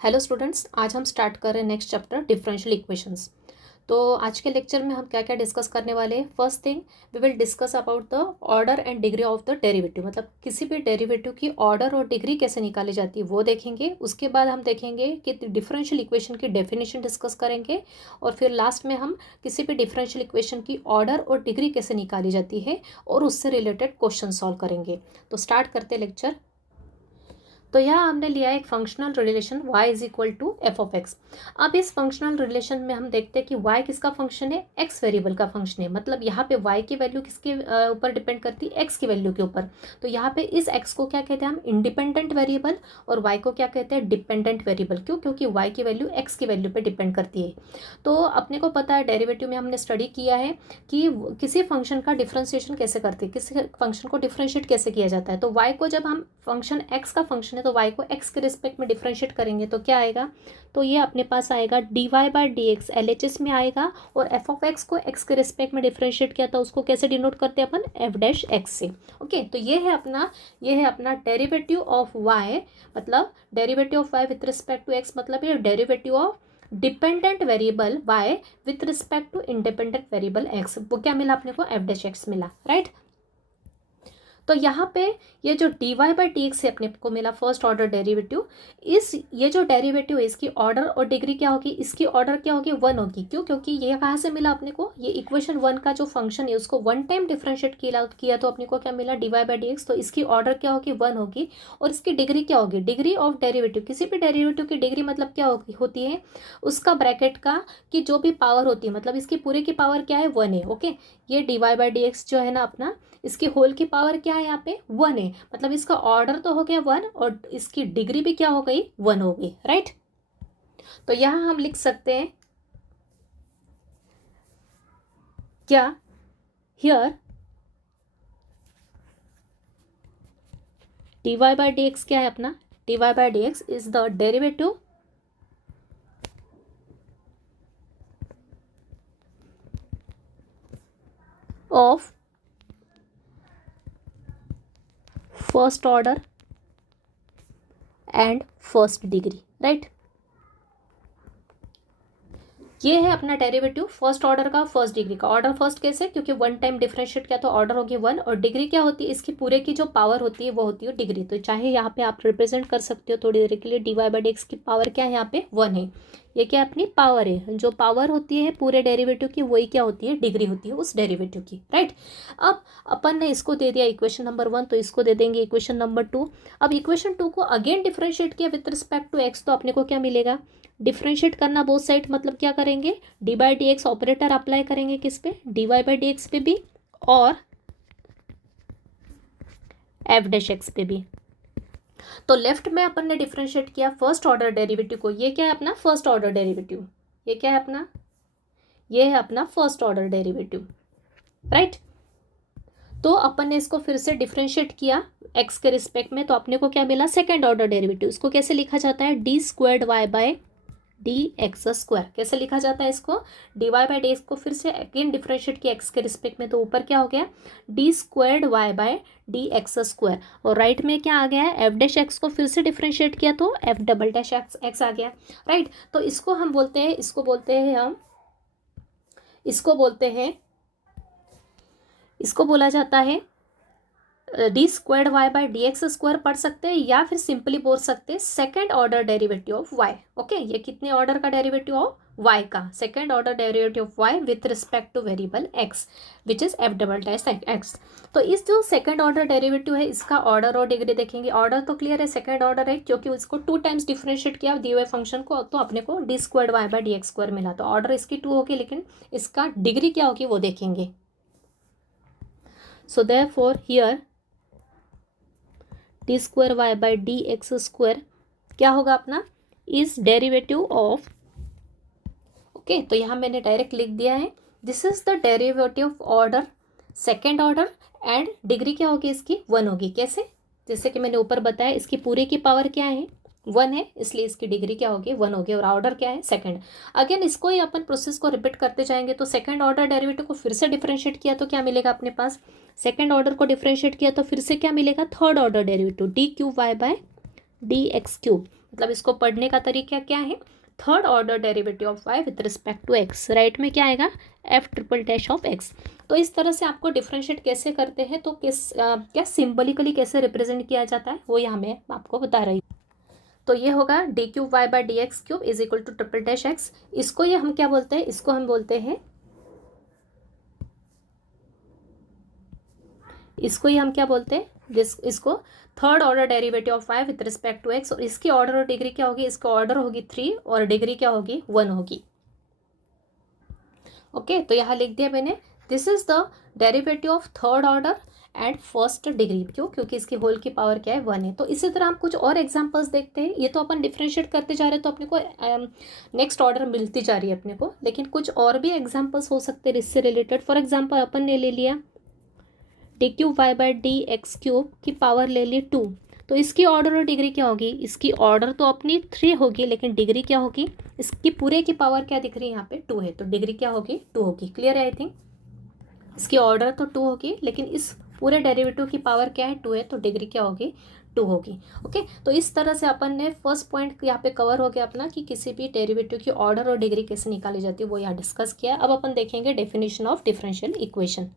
Hello students, आज हम start कर रहे हैं नेक्स्ट चैप्टर डिफरेंशियल इक्वेशंस। तो आज के लेक्चर में हम क्या क्या डिस्कस करने वाले हैं। First thing we will discuss about the order and degree of the derivative, मतलब किसी भी डेरिवेटिव की ऑर्डर और डिग्री कैसे निकाली जाती है वो देखेंगे। उसके बाद हम देखेंगे कि डिफरेंशियल इक्वेशन की डेफिनेशन डिस्कस करेंगे और फिर लास्ट में हम किसी भी डिफरेंशियल इक्वेशन की ऑर्डर और डिग्री कैसे निकाली जाती है और उससे रिलेटेड क्वेश्चन सॉल्व करेंगे। तो स्टार्ट करते लेक्चर। तो यहाँ हमने लिया है एक functional relation y is equal to F of X. अब इस फंक्शनल रिलेशन में हम देखते हैं कि y किसका फंक्शन है, x वेरिएबल का फंक्शन है। मतलब यहाँ पे y की वैल्यू किसके ऊपर डिपेंड करती है, x की वैल्यू के ऊपर। तो यहाँ पे इस x को क्या कहते हैं हम, इंडिपेंडेंट वेरिएबल, और y को क्या कहते हैं, डिपेंडेंट वेरिएबल। क्यों? क्योंकि y की वैल्यू x की वैल्यू पे डिपेंड करती है। तो अपने को पता है डेरिवेटिव में हमने स्टडी किया है कि किसी फंक्शन का डिफ्रेंशिएशन कैसे करते हैं, किसी फंक्शन को डिफ्रेंशिएट कैसे किया जाता है। तो y को जब हम फंक्शन x का फंक्शन है तो y को x के रिस्पेक्ट में डिफरेंशिएट करेंगे तो क्या आएगा, तो ये अपने पास आएगा dy by D X LHS में आएगा। और f ऑफ x को x के रिस्पेक्ट में डिफरेंशिएट किया था उसको कैसे डिनोट करते हैं अपन, f डैश x से। ओके, तो ये है अपना डेरिवेटिव ऑफ y, मतलब derivative of y with respect to x, मतलब ये derivative of dependent variable y with respect to independent variable x। वो क्या मिला अपने को, f डैश x मिला, राइट। तो यहाँ पे ये जो dy बाई डी एक्स से अपने को मिला फर्स्ट ऑर्डर डेरिवेटिव। ये जो डेरिवेटिव है इसकी ऑर्डर और डिग्री क्या होगी, इसकी ऑर्डर क्या होगी, 1 होगी। क्यों? क्योंकि ये कहाँ से मिला अपने को, ये इक्वेशन 1 का जो फंक्शन है उसको 1 टाइम डिफरेंशिएट किया तो अपने को क्या मिला, dy बाई डी एक्स। तो इसकी ऑर्डर क्या होगी, 1 होगी। और इसकी डिग्री क्या होगी, डिग्री ऑफ डेरिवेटिव। किसी भी डेरिवेटिव की डिग्री मतलब क्या होती है, उसका ब्रैकेट का कि जो भी पावर होती है, मतलब इसकी पूरे की पावर क्या है, 1 है। ओके, ये dy बाई डी एक्स जो है ना अपना, इसकी होल की पावर क्या है यहाँ पे, 1 है। मतलब इसका ऑर्डर तो हो गया 1 और इसकी डिग्री भी क्या हो गई, 1 हो गई, राइट। तो यहाँ हम लिख सकते हैं क्या, here dy by D x क्या है अपना, dy by D x is the derivative of first order and first degree, right. ये है अपना डेरिवेटिव फर्स्ट ऑर्डर का, फर्स्ट डिग्री का। ऑर्डर फर्स्ट कैसे, क्योंकि 1 टाइम डिफरेंशिएट किया तो ऑर्डर होगी 1। और डिग्री क्या होती है, इसकी पूरे की जो पावर होती है वो होती है डिग्री। तो चाहे यहाँ पे आप रिप्रेजेंट कर सकते हो थोड़ी देर के लिए, dy बाई डी एक्स की पावर क्या है यहाँ पे, 1 है। ये क्या अपनी पावर है, जो पावर होती है पूरे डेरिवेटिव की वही क्या होती है, डिग्री होती है उस डेरिवेटिव की, राइट। अब अपन ने इसको दे दिया इक्वेशन नंबर 1, तो इसको दे देंगे इक्वेशन नंबर 2। अब इक्वेशन 2 को अगेन डिफरेंशिएट किया विथ रिस्पेक्ट टू x, तो अपने को क्या मिलेगा, डिफरेंशिएट करना बोथ साइड, मतलब क्या करेंगे, D by D x operator apply करेंगे किस पे, dy बाई डी एक्स पे भी और f डैश एक्स पे भी। तो लेफ्ट में अपन ने डिफरेंशिएट किया फर्स्ट ऑर्डर डेरिवेटिव को, ये क्या है अपना फर्स्ट ऑर्डर डेरिवेटिव, ये क्या है अपना, ये है अपना फर्स्ट ऑर्डर डेरिवेटिव, राइट। तो अपन ने इसको फिर से डिफरेंशिएट किया x के रिस्पेक्ट में, तो अपने को क्या मिला, सेकेंड ऑर्डर डेरिवेटिव। इसको कैसे लिखा जाता है, D squared Y by D x square. कैसे लिखा जाता है इसको, D Y by D x को फिर से अगेन डिफरेंशिएट किया एक्स के रिस्पेक्ट में, तो ऊपर क्या हो गया, D squared Y by D x square. और राइट में क्या आ गया है, एफ डैश एक्स को फिर से डिफरेंशिएट किया तो एफ डबल डैश एक्स आ गया, राइट। तो इसको हम बोलते हैं, इसको बोला जाता है D squared Y by D x square पढ़ सकते हैं, या फिर सिंपली बोल सकते हैं second order derivative of Y. Okay, ये कितने ऑर्डर का डेरिवेटिव ऑफ वाई का, second order derivative of Y with respect to variable X which is F double dash X. तो इस जो सेकेंड ऑर्डर डेरिवेटिव है इसका ऑर्डर और डिग्री देखेंगे। ऑर्डर तो क्लियर है, सेकेंड ऑर्डर है क्योंकि उसको 2 टाइम्स डिफरेंशिएट किया दिए हुए फंक्शन को, तो अपने को D squared Y by D x square मिला। तो ऑर्डर इसकी 2 होगी, लेकिन इसका डिग्री क्या होगी वो देखेंगे। So therefore here D square Y by D x square क्या होगा अपना, इज डेरिवेटिव ऑफ, ओके। तो यहाँ मैंने डायरेक्ट लिख दिया है, this is the derivative of order second order and degree क्या होगी इसकी, 1 होगी। कैसे, जैसे कि मैंने ऊपर बताया इसकी पूरे की पावर क्या है, 1 है, इसलिए इसकी डिग्री क्या होगी, 1 होगी। और ऑर्डर क्या है, सेकंड। अगेन इसको ही अपन प्रोसेस को रिपीट करते जाएंगे। तो सेकंड ऑर्डर डेरिवेटिव को फिर से डिफरेंशिएट किया तो क्या मिलेगा अपने पास, सेकंड ऑर्डर को डिफरेंशिएट किया तो फिर से क्या मिलेगा, third order derivative D cube Y by D x cube. मतलब इसको पढ़ने का तरीका क्या है, third order derivative of Y with respect to X, right में क्या आएगा, F triple dash of X. तो इस तरह से आपको डिफ्रेंशिएट कैसे करते हैं, तो क्या सिंबलिकली कैसे रिप्रेजेंट किया जाता है वो यहाँ मैं आपको बता रही हूँ। तो ये होगा D cube Y by D x cube is equal to triple dash X. इसको ये हम क्या बोलते हैं, इसको हम बोलते हैं, इसको ये हम क्या बोलते हैं, इसको third order derivative of Y with respect to X. और इसकी ऑर्डर और डिग्री क्या होगी, इसका ऑर्डर होगी 3 और डिग्री क्या होगी 1 होगी। ओके तो यहाँ लिख दिया मैंने, this is the derivative of third order and first degree. क्यों, क्योंकि इसकी होल की पावर क्या है 1 है। तो इसी तरह हम कुछ और एग्जांपल्स देखते हैं। ये तो अपन डिफ्रेंशिएट करते जा रहे हैं तो अपने को नेक्स्ट ऑर्डर मिलती जा रही है अपने को, लेकिन कुछ और भी एग्जांपल्स हो सकते हैं इससे रिलेटेड। फॉर एग्जांपल अपन ने ले लिया D cube Y by D x cube की पावर ले ली 2, तो इसकी ऑर्डर और डिग्री क्या होगी, इसकी ऑर्डर तो अपनी 3 होगी लेकिन डिग्री क्या होगी, इसकी पूरे की पावर क्या दिख रही है यहाँ पे 2 है, तो डिग्री क्या होगी 2 होगी। क्लियर है आई थिंक, इसकी ऑर्डर तो 2 होगी लेकिन इस पूरे डेरिवेटिव की पावर क्या है 2 है, तो डिग्री क्या होगी 2 होगी। ओके तो इस तरह से अपन ने फर्स्ट पॉइंट यहाँ पे कवर हो गया अपना कि किसी भी डेरिवेटिव की ऑर्डर और डिग्री कैसे निकाली जाती है वो यहाँ डिस्कस किया। अब अपन देखेंगे डेफिनेशन ऑफ डिफरेंशियल इक्वेशन।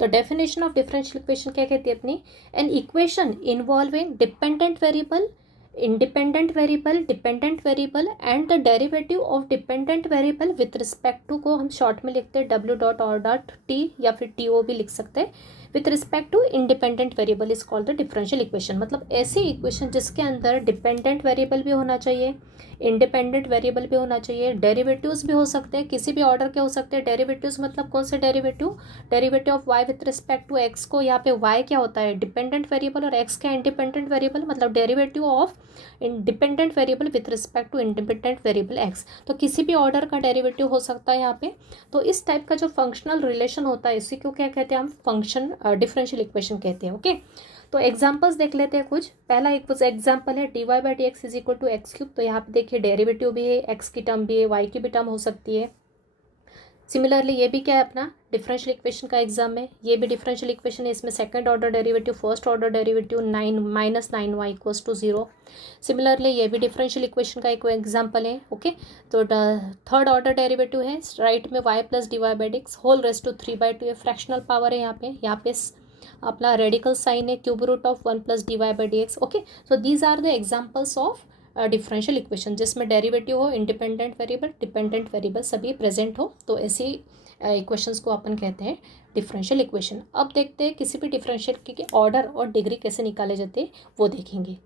तो डेफिनेशन ऑफ डिफरेंशियल इक्वेशन क्या कहती है अपनी, an equation involving dependent variable, independent variable, dependent variable and the derivative of dependent variable with respect to, को हम शॉर्ट में लिखते हैं W dot R dot T या फिर टी ओ भी लिख सकते हैं, with respect to independent variable is called the differential equation. मतलब ऐसी इक्वेशन जिसके अंदर डिपेंडेंट वेरिएबल भी होना चाहिए, इंडिपेंडेंट वेरिएबल भी होना चाहिए, डेरिवेटिव्स भी हो सकते हैं, किसी भी ऑर्डर के हो सकते हैं। डेरिवेटिव्स मतलब कौन से derivative, derivative of Y with respect to X को यहाँ पे वाई क्या होता है डिपेंडेंट वेरिएबल और एक्स क्या इंडिपेंडेंट वेरिएबल, मतलब derivative of independent variable with respect to independent variable X. तो किसी भी ऑर्डर का डेरिवेटिव हो सकता है यहाँ पे। तो इस टाइप का जो फंक्शनल रिलेशन होता है इसी को क्या कहते हैं हम, फंक्शन डिफरेंशियल इक्वेशन कहते हैं। ओके तो एग्जांपल्स देख लेते हैं कुछ। पहला एक एग्जांपल है D Y by D x is equal to X cube. तो यहाँ पे देखिए डेरिवेटिव भी है, एक्स की टर्म भी है, वाई की भी टर्म हो सकती है। सिमिलरली ये भी क्या है अपना डिफरेंशियल इक्वेशन का एग्जाम है, ये भी डिफरेंशियल इक्वेशन है, इसमें second order derivative, first order derivative 9 -9 y equals to 0। Similarly ये भी डिफरेंशियल इक्वेशन का एक एग्जांपल है। ओके तो थर्ड ऑर्डर डेरिवेटिव है, राइट में y plus D Y by D x whole raised to 3/2 है, फ्रैक्शनल पावर है यहाँ पे अपना रेडिकल साइन है, cube root of 1 plus D Y by D x. Okay so these are the examples of differential equation जिसमें derivative हो, independent variable, dependent variable सभी present हो, तो ऐसी इक्वेशंस को अपन कहते हैं डिफरेंशियल इक्वेशन। अब देखते हैं किसी भी डिफरेंशियल के ऑर्डर और डिग्री कैसे निकाले जाते हैं वो देखेंगे।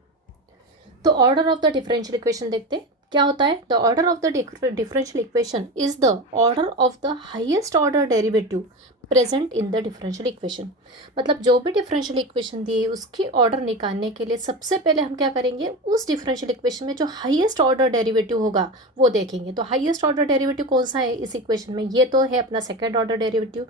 तो order of the differential equation देखते हैं क्या होता है। The order of the differential equation is the order of the highest order derivative present in the differential equation. मतलब जो भी डिफरेंशियल इक्वेशन दी है उसकी ऑर्डर निकालने के लिए सबसे पहले हम क्या करेंगे, उस डिफरेंशियल इक्वेशन में जो हाईएस्ट ऑर्डर डेरिवेटिव होगा वो देखेंगे। तो हाईएस्ट ऑर्डर डेरिवेटिव कौन सा है इस इक्वेशन में, ये तो है अपना सेकेंड ऑर्डर डेरिवेटिव,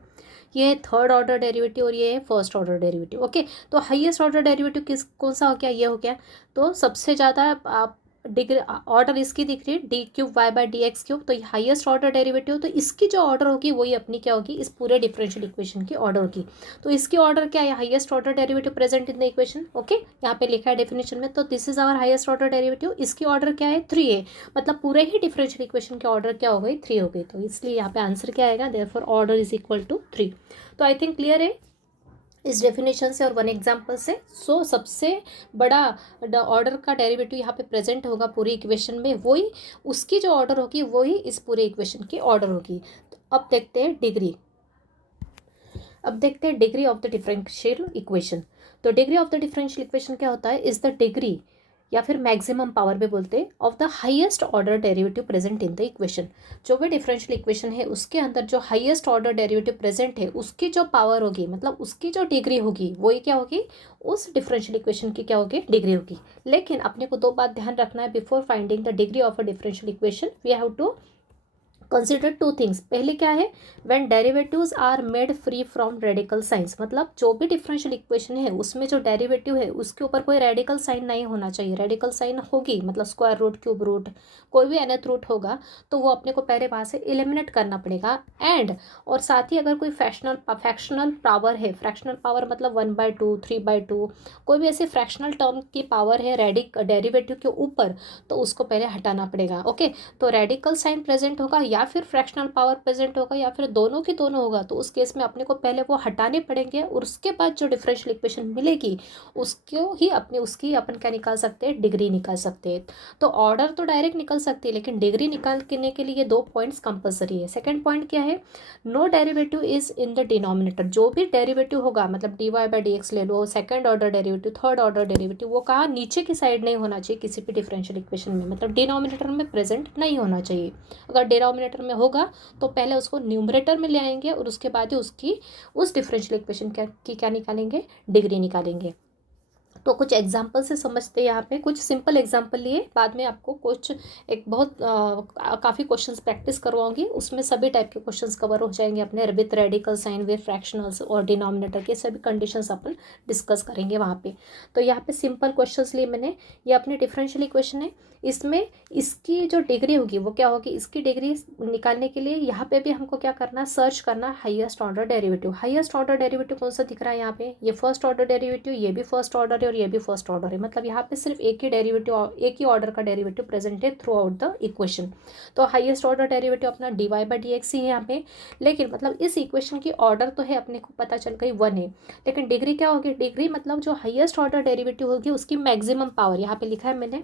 ये है थर्ड ऑर्डर डेरिवेटिव और ये है फर्स्ट ऑर्डर डेरिवेटिव। ओके तो हाईएस्ट ऑर्डर डेरिवेटिव कौन सा हो गया, ये हो गया। तो सबसे ज़्यादा आप डिग्री ऑर्डर इसकी दिख रही है D cube Y by D x cube, तो ये हाईएस्ट ऑर्डर डेरिवेटिव, तो इसकी जो ऑर्डर होगी वही अपनी क्या होगी, इस पूरे डिफरेंशियल इक्वेशन की ऑर्डर होगी। तो इसकी ऑर्डर क्या है, highest order derivative present in the equation. Okay यहाँ पे लिखा है डेफिनेशन में, तो this is our highest order derivative, इसकी ऑर्डर क्या है 3 है, मतलब पूरे ही डिफरेंशियल इक्वेशन की ऑर्डर क्या हो गई 3 हो गई। तो इसलिए यहाँ पे आंसर क्या आएगा, therefore order is equal to 3। तो आई थिंक क्लियर है इस डेफिनेशन से और वन एग्जांपल से। सो सबसे बड़ा ऑर्डर का डेरिवेटिव यहाँ पे प्रेजेंट होगा पूरी इक्वेशन में, वही उसकी जो ऑर्डर होगी वही इस पूरे इक्वेशन की ऑर्डर होगी। तो अब देखते हैं डिग्री, अब देखते हैं degree of the differential equation. तो degree of the differential equation क्या होता है, इज द डिग्री या फिर मैक्सिमम पावर भी बोलते हैं of the highest order derivative present in the equation. जो भी डिफरेंशियल इक्वेशन है उसके अंदर जो हाईएस्ट ऑर्डर डेरिवेटिव प्रेजेंट है उसकी जो पावर होगी, मतलब उसकी जो डिग्री होगी वही क्या होगी, उस डिफरेंशियल इक्वेशन की क्या होगी, डिग्री होगी। लेकिन अपने को 2 बात ध्यान रखना है before finding the degree of a differential equation. We have to consider two things. पहले क्या है, when derivatives are made free from radical signs, मतलब जो भी डिफरेंशियल इक्वेशन है उसमें जो डेरिवेटिव है उसके ऊपर कोई रेडिकल साइन नहीं होना चाहिए। रेडिकल साइन होगी मतलब स्क्वायर रूट, क्यूब रूट, कोई भी nth रूट होगा तो वो अपने को पहले वहाँ से एलिमिनेट करना पड़ेगा। एंड और साथ ही अगर कोई फ्रैक्शनल पावर है, फ्रैक्शनल पावर मतलब 1/2, 3/2, कोई भी ऐसे फ्रैक्शनल टर्म की पावर है डेरिवेटिव के ऊपर, तो उसको पहले हटाना पड़ेगा। ओके, तो रेडिकल साइन प्रेजेंट होगा या फिर फ्रैक्शनल पावर प्रेजेंट होगा या फिर दोनों की दोनों होगा, तो उस केस में अपने को पहले वो हटाने पड़ेंगे और उसके बाद जो डिफरेंशियल इक्वेशन मिलेगी उसको ही अपने उसकी अपन क्या निकाल सकते हैं, डिग्री निकाल सकते हैं। तो ऑर्डर तो डायरेक्ट निकल सकती है लेकिन डिग्री निकालने के लिए 2 पॉइंट्स कंपलसरी है। सेकंड पॉइंट क्या है, no derivative is in the denominator. जो भी डेरिवेटिव होगा मतलब dy/dx ले लो, second order derivative, third order derivative, वो कहाँ, नीचे की साइड नहीं होना चाहिए किसी भी डिफरेंशियल इक्वेशन में, मतलब डिनोमिनेटर में प्रेजेंट नहीं होना चाहिए। अगर डिनोमिनेटर में होगा तो पहले उसको न्यूमरेटर में ले आएंगे और उसके बाद ही उसकी उस डिफरेंशियल इक्वेशन की क्या निकालेंगे, डिग्री निकालेंगे। तो कुछ एग्जाम्पल से समझते हैं। यहाँ पे कुछ सिंपल एग्जाम्पल लिए, बाद में आपको कुछ एक बहुत काफ़ी क्वेश्चंस प्रैक्टिस करवाऊंगी, उसमें सभी टाइप के क्वेश्चंस कवर हो जाएंगे अपने, विथ रेडिकल साइन, विथ फ्रैक्शनल्स और डिनोमिनेटर के सभी कंडीशंस अपन डिस्कस करेंगे वहाँ पे। तो यहाँ पे सिंपल क्वेश्चंस लिए मैंने, ये अपनी डिफरेंशियल इक्वेशन है, इसमें इसकी जो डिग्री होगी वो क्या होगी, इसकी डिग्री निकालने के लिए यहाँ पे भी हमको क्या करना, सर्च करना highest order derivative. Highest order derivative कौन सा दिख रहा है यहाँ पे, ये फर्स्ट ऑर्डर डेरिवेटिव, ये भी फर्स्ट ऑर्डर है और ये भी फर्स्ट ऑर्डर है, मतलब यहाँ पे सिर्फ एक ही डेरिवेटिव, एक ही ऑर्डर का डेरिवेटिव प्रेजेंट है थ्रू आउट द इक्वेशन। तो हाईएस्ट ऑर्डर डेरिवेटिव अपना dy/dx ही है यहाँ पे, लेकिन मतलब इस इक्वेशन की ऑर्डर तो है अपने को पता चल गई 1 है, लेकिन डिग्री क्या होगी, डिग्री मतलब जो हाईएस्ट ऑर्डर डेरिवेटिव होगी उसकी मैक्सिमम पावर, यहाँ पे लिखा है मैंने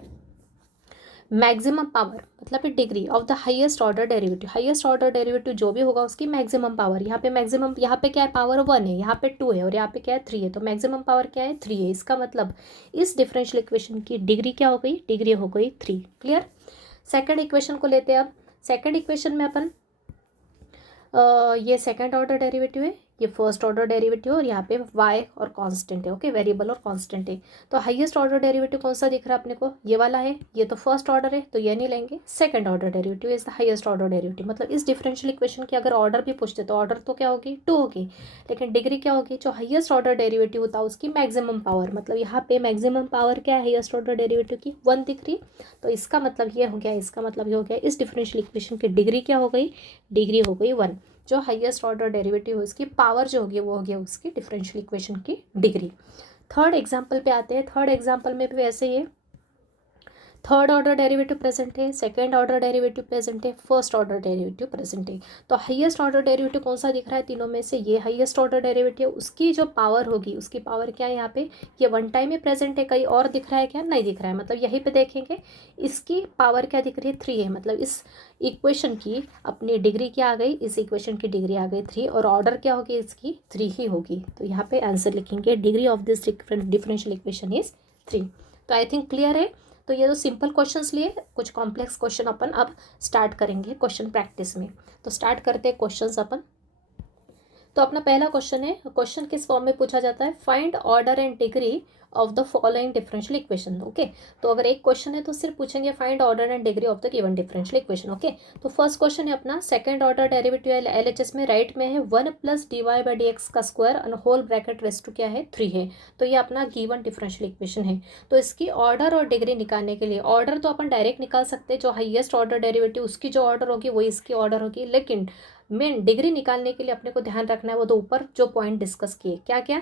मैक्सिमम पावर, मतलब degree of the highest order derivative. Highest order derivative जो भी होगा उसकी मैक्सिमम पावर, यहाँ पे मैक्सिमम, यहाँ पे क्या है, पावर 1 है, यहाँ पे 2 है और यहाँ पे क्या है, 3 है, तो मैक्सिमम पावर क्या है, 3 है। इसका मतलब इस डिफरेंशियल इक्वेशन की डिग्री क्या हो गई, डिग्री हो गई 3। क्लियर। सेकेंड इक्वेशन को लेते हैं अब। सेकेंड इक्वेशन में अपन ये सेकेंड ऑर्डर डेरिवेटिव है, ये फर्स्ट ऑर्डर डेरिवेटिव और यहाँ पे y और कांस्टेंट है। ओके, वेरिएबल और कांस्टेंट है। तो हाईएस्ट ऑर्डर डेरिवेटिव कौन सा दिख रहा है अपने को, ये वाला है, ये तो फर्स्ट ऑर्डर है तो ये नहीं लेंगे। Second order derivative is the highest order derivative, मतलब इस डिफरेंशियल इक्वेशन की अगर ऑर्डर भी पूछते तो ऑर्डर तो क्या होगी, 2 होगी, लेकिन डिग्री क्या होगी, जो हाईएस्ट ऑर्डर डेरिवेटिव होता है उसकी मैक्सिमम पावर, मतलब यहाँ पे मैक्सिमम पावर क्या है हाईएस्ट ऑर्डर डेरिवेटिव की, 1 दिख रही। तो इसका मतलब ये हो गया, इसका मतलब ये हो गया, इस डिफरेंशियल इक्वेशन की डिग्री क्या हो गई, डिग्री हो गई 1। जो हाईएस्ट ऑर्डर डेरिवेटिव है उसकी पावर जो होगी वो होगी उसकी डिफरेंशियल इक्वेशन की डिग्री। थर्ड एग्जांपल पे आते हैं। थर्ड एग्जांपल में भी वैसे ही है, थर्ड ऑर्डर डेरिवेटिव प्रेजेंट है, सेकंड ऑर्डर डेरिवेटिव प्रेजेंट है, फर्स्ट ऑर्डर डेरिवेटिव प्रेजेंट है। तो हाईएस्ट ऑर्डर डेरिवेटिव कौन सा दिख रहा है तीनों में से, ये हाईएस्ट ऑर्डर डेरिवेटिव, उसकी जो पावर होगी, उसकी पावर क्या है यहाँ पे, ये 1 टाइम में प्रेजेंट है, कहीं और दिख रहा है क्या, नहीं दिख रहा है, मतलब यहीं पे देखेंगे इसकी पावर क्या दिख रही है, 3 है, मतलब इस इक्वेशन की अपनी डिग्री क्या आ गई, इस इक्वेशन की डिग्री आ गई 3 और ऑर्डर क्या होगी इसकी, 3 ही होगी। तो यहाँ पे आंसर लिखेंगे degree of this differential equation is 3। तो आई थिंक क्लियर है। तो ये तो सिंपल क्वेश्चंस लिए, कुछ कॉम्प्लेक्स क्वेश्चन अपन अब स्टार्ट करेंगे क्वेश्चन प्रैक्टिस में। तो स्टार्ट करते हैं क्वेश्चंस अपन। तो अपना पहला क्वेश्चन है, क्वेश्चन किस फॉर्म में पूछा जाता है, find order and degree of the following differential equation. Okay, तो अगर एक क्वेश्चन है तो सिर्फ पूछेंगे find order and degree of the given differential equation. Okay, तो फर्स्ट क्वेश्चन है अपना, सेकंड ऑर्डर डेरिवेटिव LHS में राइट में है 1 + dy/dx का स्क्वायर और होल ब्रैकेट रेस्ट टू क्या है, 3 है। तो ये अपना गिवन डिफरेंशियल इक्वेशन है। तो इसकी ऑर्डर और डिग्री निकालने के लिए, ऑर्डर तो अपन डायरेक्ट निकाल सकते हैं, जो हाईएस्ट ऑर्डर डेरिवेटिव उसकी जो ऑर्डर होगी वही इसकी ऑर्डर होगी, लेकिन मेन डिग्री निकालने के लिए अपने को ध्यान रखना है वो तो ऊपर जो पॉइंट डिस्कस किए, क्या क्या,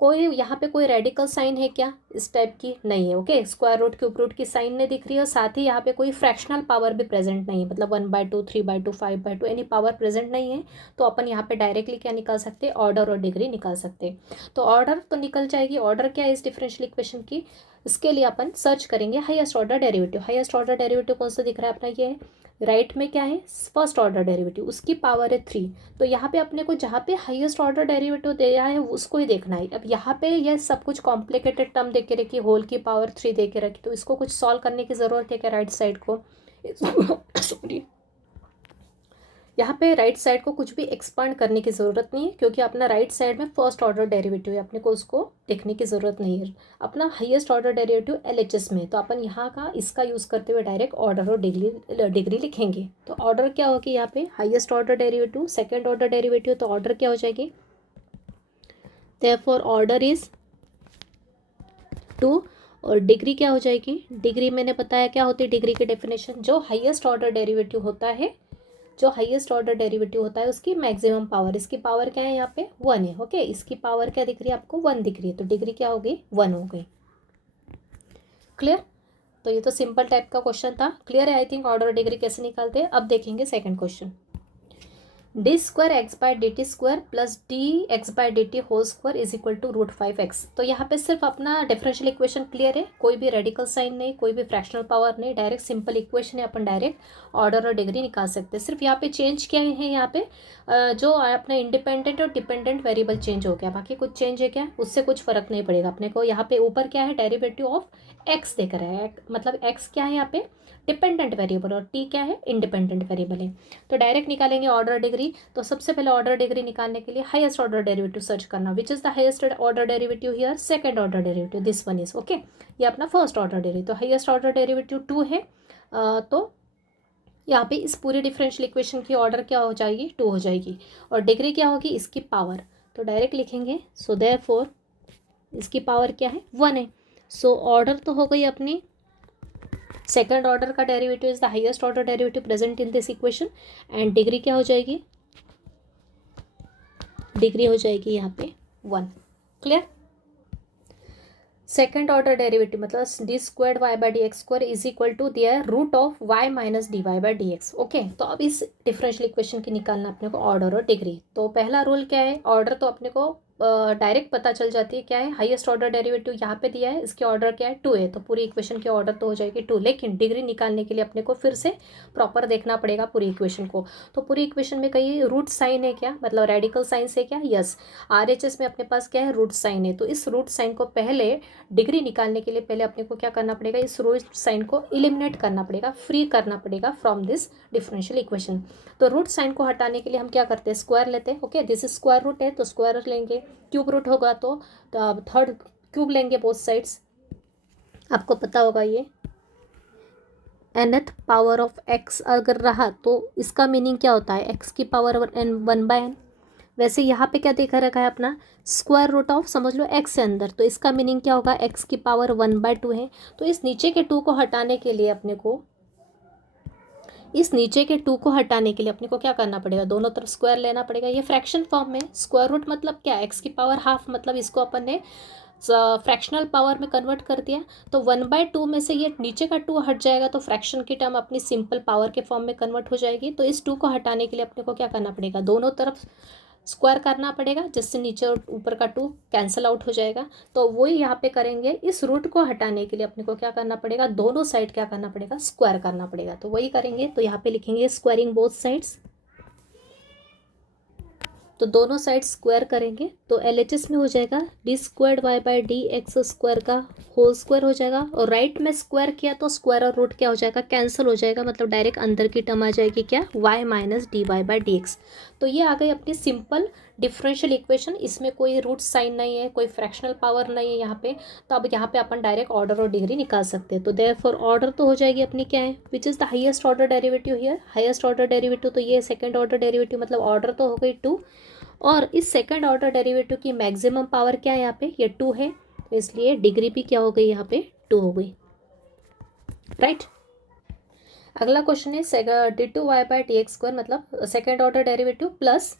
कोई यहाँ पे कोई रेडिकल साइन है क्या, इस टाइप की नहीं है। Okay, square root, cube root की साइन नहीं दिख रही है और साथ ही यहाँ पे कोई फ्रैक्शनल पावर भी प्रेजेंट नहीं है, मतलब 1/2, 3/2, 5/2 एनी पावर प्रेजेंट नहीं है। तो अपन यहाँ पे डायरेक्टली क्या निकाल सकते हैं, ऑर्डर और डिग्री निकाल सकते हैं। तो ऑर्डर तो निकल जाएगी, ऑर्डर क्या है इस डिफरेंशियल इक्वेशन की, इसके लिए अपन सर्च करेंगे highest order derivative. Highest order derivative कौन सा दिख रहा है अपना, ये राइट में क्या है, फर्स्ट ऑर्डर डेरिवेटिव, उसकी पावर है 3। तो यहाँ पे अपने को जहाँ पे हाईएस्ट ऑर्डर डेरिवेटिव दिया है उसको ही देखना है। अब यहाँ पे यह सब कुछ कॉम्प्लिकेटेड टर्म दे के रखी, होल की पावर 3 दे के रखी, तो इसको कुछ सॉल्व करने की ज़रूरत है क्या, राइट साइड को सॉरी यहाँ पे राइट साइड को कुछ भी एक्सपांड करने की ज़रूरत नहीं है, क्योंकि अपना राइट साइड में फर्स्ट ऑर्डर डेरिवेटिव है, अपने को उसको देखने की ज़रूरत नहीं है। अपना हाईएस्ट ऑर्डर डेरिवेटिव LHS में है, तो अपन यहाँ का इसका यूज़ करते हुए डायरेक्ट ऑर्डर और डिग्री लिखेंगे। तो ऑर्डर क्या होगी यहाँ पे, highest order derivative, second order derivative, तो ऑर्डर क्या हो जाएगी, देयरफॉर ऑर्डर इज 2। और डिग्री क्या हो जाएगी, डिग्री मैंने बताया क्या होती है डिग्री की डेफिनेशन, जो हाईएस्ट ऑर्डर डेरिवेटिव होता है, जो हाईएस्ट ऑर्डर डेरिवेटिव होता है उसकी मैक्सिमम पावर, इसकी पावर क्या है यहाँ पे 1 है। ओके, इसकी पावर क्या दिख रही है आपको, 1 दिख रही है, तो डिग्री क्या हो गई, 1 हो गई। क्लियर। तो ये तो सिंपल टाइप का क्वेश्चन था, क्लियर है आई थिंक। ऑर्डर डिग्री कैसे निकालते हैं अब देखेंगे second question. D square X by D T square plus D X by D T whole square is equal to √5x। तो यहाँ पे सिर्फ अपना डिफरेंशियल इक्वेशन क्लियर है, कोई भी रेडिकल साइन नहीं, कोई भी फ्रैक्शनल पावर नहीं, डायरेक्ट सिंपल इक्वेशन है, अपन डायरेक्ट ऑर्डर और डिग्री निकाल सकते हैं। सिर्फ यहाँ पे चेंज क्या है, यहाँ पे जो अपना इंडिपेंडेंट और डिपेंडेंट वेरिएबल चेंज हो गया, बाकी कुछ चेंज है क्या, उससे कुछ फर्क नहीं पड़ेगा अपने को। यहाँ पे ऊपर क्या है, डेरिवेटिव ऑफ एक्स देख रहा है, मतलब एक्स क्या है यहाँ पे डिपेंडेंट वेरिएबल और टी क्या है इंडिपेंडेंट वेरिएबल है। तो डायरेक्ट निकालेंगे ऑर्डर डिग्री। तो सबसे पहले ऑर्डर डिग्री निकालने के लिए हाईएस्ट ऑर्डर डेरिवेटिव सर्च करना, which is the highest order derivative here, second order derivative, this one is okay. ये अपना फर्स्ट ऑर्डर डेरिवेटिव, तो हाईएस्ट ऑर्डर डेरिवेटिव 2 है। तो यहाँ पे इस पूरी डिफरेंशियल इक्वेशन की ऑर्डर क्या हो जाएगी, 2 हो जाएगी, और डिग्री क्या होगी, इसकी पावर। तो डायरेक्ट लिखेंगे, सो देयरफॉर इसकी पावर क्या है, 1 है। सो ऑर्डर तो हो गई अपनी, सेकंड ऑर्डर का derivative is the highest order derivative present in this equation, and degree क्या हो जाएगी, डिग्री हो जाएगी यहाँ पे 1। क्लियर। सेकेंड ऑर्डर डेरिवेटिव मतलब d square Y by D x square is equal to दिया root of y minus d Y by D x. Okay, तो अब इस डिफरेंशियल इक्वेशन की निकालना अपने को ऑर्डर और डिग्री। तो पहला रूल क्या है, ऑर्डर तो अपने को डायरेक्ट पता चल जाती है, क्या है हाईएस्ट ऑर्डर डेरिवेटिव यहाँ पे दिया है, इसके ऑर्डर क्या है 2 है, तो पूरी इक्वेशन की ऑर्डर तो हो जाएगी 2। लेकिन डिग्री निकालने के लिए अपने को फिर से प्रॉपर देखना पड़ेगा पूरी इक्वेशन को। तो पूरी इक्वेशन में कहीं रूट साइन है क्या, मतलब रेडिकल साइन से क्या, यस। RHS में अपने पास क्या है, रूट साइन है, तो इस रूट साइन को पहले डिग्री निकालने के लिए पहले अपने को क्या करना पड़ेगा, इस रूट साइन को एलिमिनेट करना पड़ेगा, फ्री करना पड़ेगा फ्रॉम दिस डिफरेंशियल इक्वेशन। तो रूट साइन को हटाने के लिए हम क्या करते हैं, स्क्वायर लेते हैं। Okay, this is square root है तो स्क्वायर लेंगे, क्यूब रूट होगा तो थर्ड क्यूब लेंगे बोथ साइड्स। आपको पता होगा ये nth पावर ऑफ x अगर रहा तो इसका मीनिंग क्या होता है, x की पावर n 1/n। वैसे यहाँ पे क्या देखा रखा है अपना, स्क्वायर रूट ऑफ समझ लो x से अंदर, तो इसका मीनिंग क्या होगा, x की पावर 1/2 है। तो इस नीचे के 2 को हटाने के लिए अपने को, इस नीचे के 2 को हटाने के लिए अपने को क्या करना पड़ेगा, दोनों तरफ स्क्वायर लेना पड़ेगा। ये फ्रैक्शन फॉर्म में स्क्वायर रूट मतलब क्या, x की पावर हाफ, मतलब इसको अपन ने फ्रैक्शनल पावर में कन्वर्ट कर दिया। तो 1/2 में से ये नीचे का 2 हट जाएगा, तो फ्रैक्शन की टर्म अपनी सिंपल पावर के फॉर्म में कन्वर्ट हो जाएगी। तो इस 2 को हटाने के लिए अपने को क्या करना पड़ेगा, दोनों तरफ स्क्वायर करना पड़ेगा, जिससे नीचे और ऊपर का 2 कैंसिल आउट हो जाएगा। तो वही यहाँ पे करेंगे, इस रूट को हटाने के लिए अपने को क्या करना पड़ेगा, दोनों साइड क्या करना पड़ेगा, स्क्वायर करना पड़ेगा। तो वही करेंगे, तो यहाँ पे लिखेंगे स्क्वायरिंग बोथ साइड्स। तो दोनों साइड स्क्वायर करेंगे तो LHS में हो जाएगा d squared Y by D x square का होल स्क्वायर हो जाएगा, और राइट में स्क्वायर किया तो स्क्वायर और रूट क्या हो जाएगा, कैंसिल हो जाएगा, मतलब डायरेक्ट अंदर की टर्म आ जाएगी क्या, y minus d Y by D x. तो ये आ गई अपनी सिंपल डिफरेंशियल इक्वेशन, इसमें कोई रूट साइन नहीं है, कोई फ्रैक्शनल पावर नहीं है यहाँ पे। तो अब यहाँ पे अपन डायरेक्ट ऑर्डर और डिग्री निकाल सकते हैं। तो देयरफॉर ऑर्डर तो हो जाएगी अपनी क्या है, which is the highest order derivative here, highest order derivative, तो ये सेकंड ऑर्डर डेरिवेटिव, मतलब ऑर्डर तो हो गई 2, और इस सेकंड ऑर्डर डेरिवेटिव की मैक्सिमम पावर क्या है यहाँ पे, ये 2 है, तो इसलिए डिग्री भी क्या हो गई यहाँ पे 2 हो गई, राइट। अगला क्वेश्चन है d2y/dx² मतलब second order derivative plus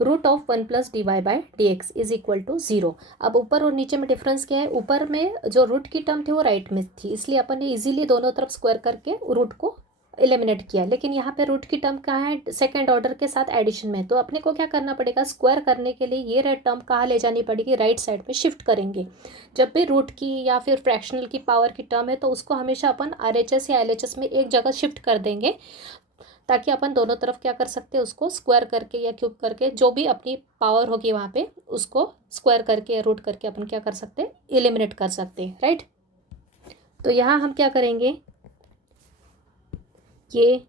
root of 1 plus dy/dx is equal to 0। अब ऊपर और नीचे में डिफरेंस क्या है, ऊपर में जो रूट की टर्म थी वो राइट में थी, इसलिए अपन ने इजीली दोनों तरफ स्क्वायर करके रूट को एलिमिनेट किया। लेकिन यहाँ पे रूट की टर्म कहाँ है, सेकंड ऑर्डर के साथ एडिशन में, तो अपने को क्या करना पड़ेगा, स्क्वायर करने के लिए ये रेड टर्म कहाँ ले जानी पड़ेगी, राइट साइड में शिफ्ट करेंगे। जब भी रूट की या फिर फ्रैक्शनल की पावर की टर्म है तो उसको हमेशा अपन RHS या LHS में एक जगह शिफ्ट कर देंगे, ताकि अपन दोनों तरफ क्या कर सकते हैं, उसको स्क्वायर करके या क्यूब करके जो भी अपनी पावर होगी वहाँ पे उसको स्क्वायर करके या रूट करके अपन क्या कर सकते हैं, एलिमिनेट कर सकते हैं, राइट। तो यहाँ हम क्या करेंगे, ये